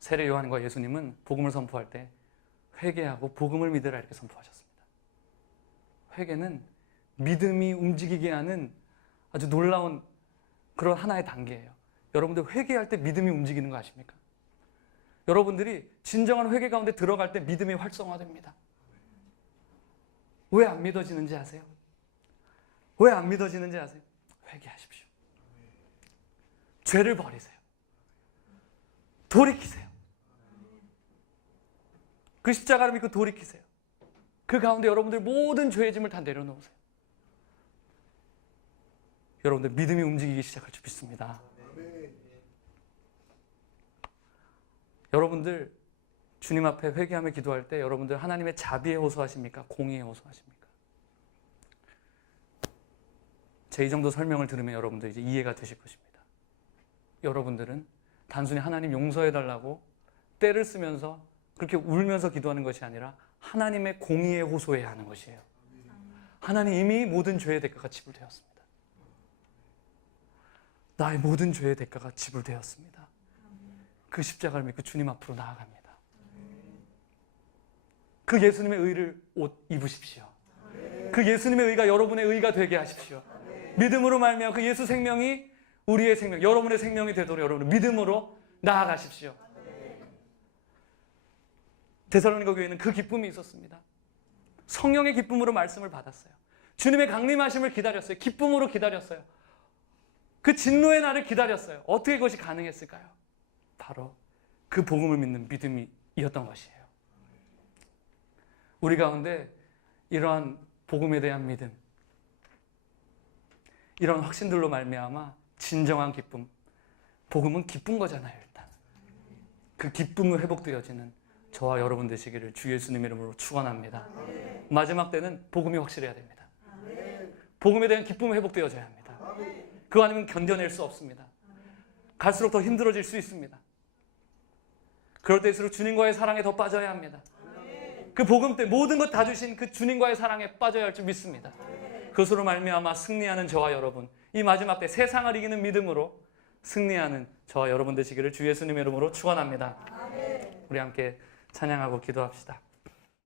세례 요한과 예수님은 복음을 선포할 때 회개하고 복음을 믿으라 이렇게 선포하셨습니다. 회개는 믿음이 움직이게 하는 아주 놀라운 그런 하나의 단계예요. 여러분들 회개할 때 믿음이 움직이는 거 아십니까? 여러분들이 진정한 회개 가운데 들어갈 때 믿음이 활성화됩니다. 왜 안 믿어지는지 아세요? 왜 안 믿어지는지 아세요? 회개하십시오. 죄를 버리세요. 돌이키세요. 그 십자가를 믿고 돌이키세요. 그 가운데 여러분들 모든 죄의 짐을 다 내려놓으세요. 여러분들 믿음이 움직이기 시작할 줄 믿습니다. 여러분들 주님 앞에 회개하며 기도할 때 여러분들 하나님의 자비에 호소하십니까? 공의에 호소하십니까? 제 이 정도 설명을 들으면 여러분들 이제 이해가 되실 것입니다. 여러분들은 단순히 하나님 용서해달라고 때를 쓰면서 그렇게 울면서 기도하는 것이 아니라 하나님의 공의에 호소해야 하는 것이에요. 하나님 이미 모든 죄의 대가가 지불되었습니다. 나의 모든 죄의 대가가 지불되었습니다. 그 십자가를 믿고 주님 앞으로 나아갑니다. 그 예수님의 의를 옷 입으십시오. 그 예수님의 의가 여러분의 의가 되게 하십시오. 믿음으로 말미암아 그 예수 생명이 우리의 생명, 여러분의 생명이 되도록 여러분 믿음으로 나아가십시오. 데살로니가 교회는 그 기쁨이 있었습니다. 성령의 기쁨으로 말씀을 받았어요. 주님의 강림하심을 기다렸어요. 기쁨으로 기다렸어요. 그 진노의 날을 기다렸어요. 어떻게 그것이 가능했을까요? 바로 그 복음을 믿는 믿음이었던 것이에요. 우리 가운데 이러한 복음에 대한 믿음, 이런 확신들로 말미암아 진정한 기쁨, 복음은 기쁜 거잖아요. 일단 그 기쁨을 회복되어지는 저와 여러분 되시기를 주 예수님 이름으로 축원합니다. 마지막 때는 복음이 확실해야 됩니다. 복음에 대한 기쁨이 회복되어져야 합니다. 그거 아니면 견뎌낼 수 없습니다. 갈수록 더 힘들어질 수 있습니다. 그럴 때일수록 주님과의 사랑에 더 빠져야 합니다. 그 복음 때 모든 것 다 주신 그 주님과의 사랑에 빠져야 할 줄 믿습니다. 그것으로 말미암아 승리하는 저와 여러분, 이 마지막 때 세상을 이기는 믿음으로 승리하는 저와 여러분 되시기를 주 예수님의 이름으로 축원합니다. 우리 함께 찬양하고 기도합시다.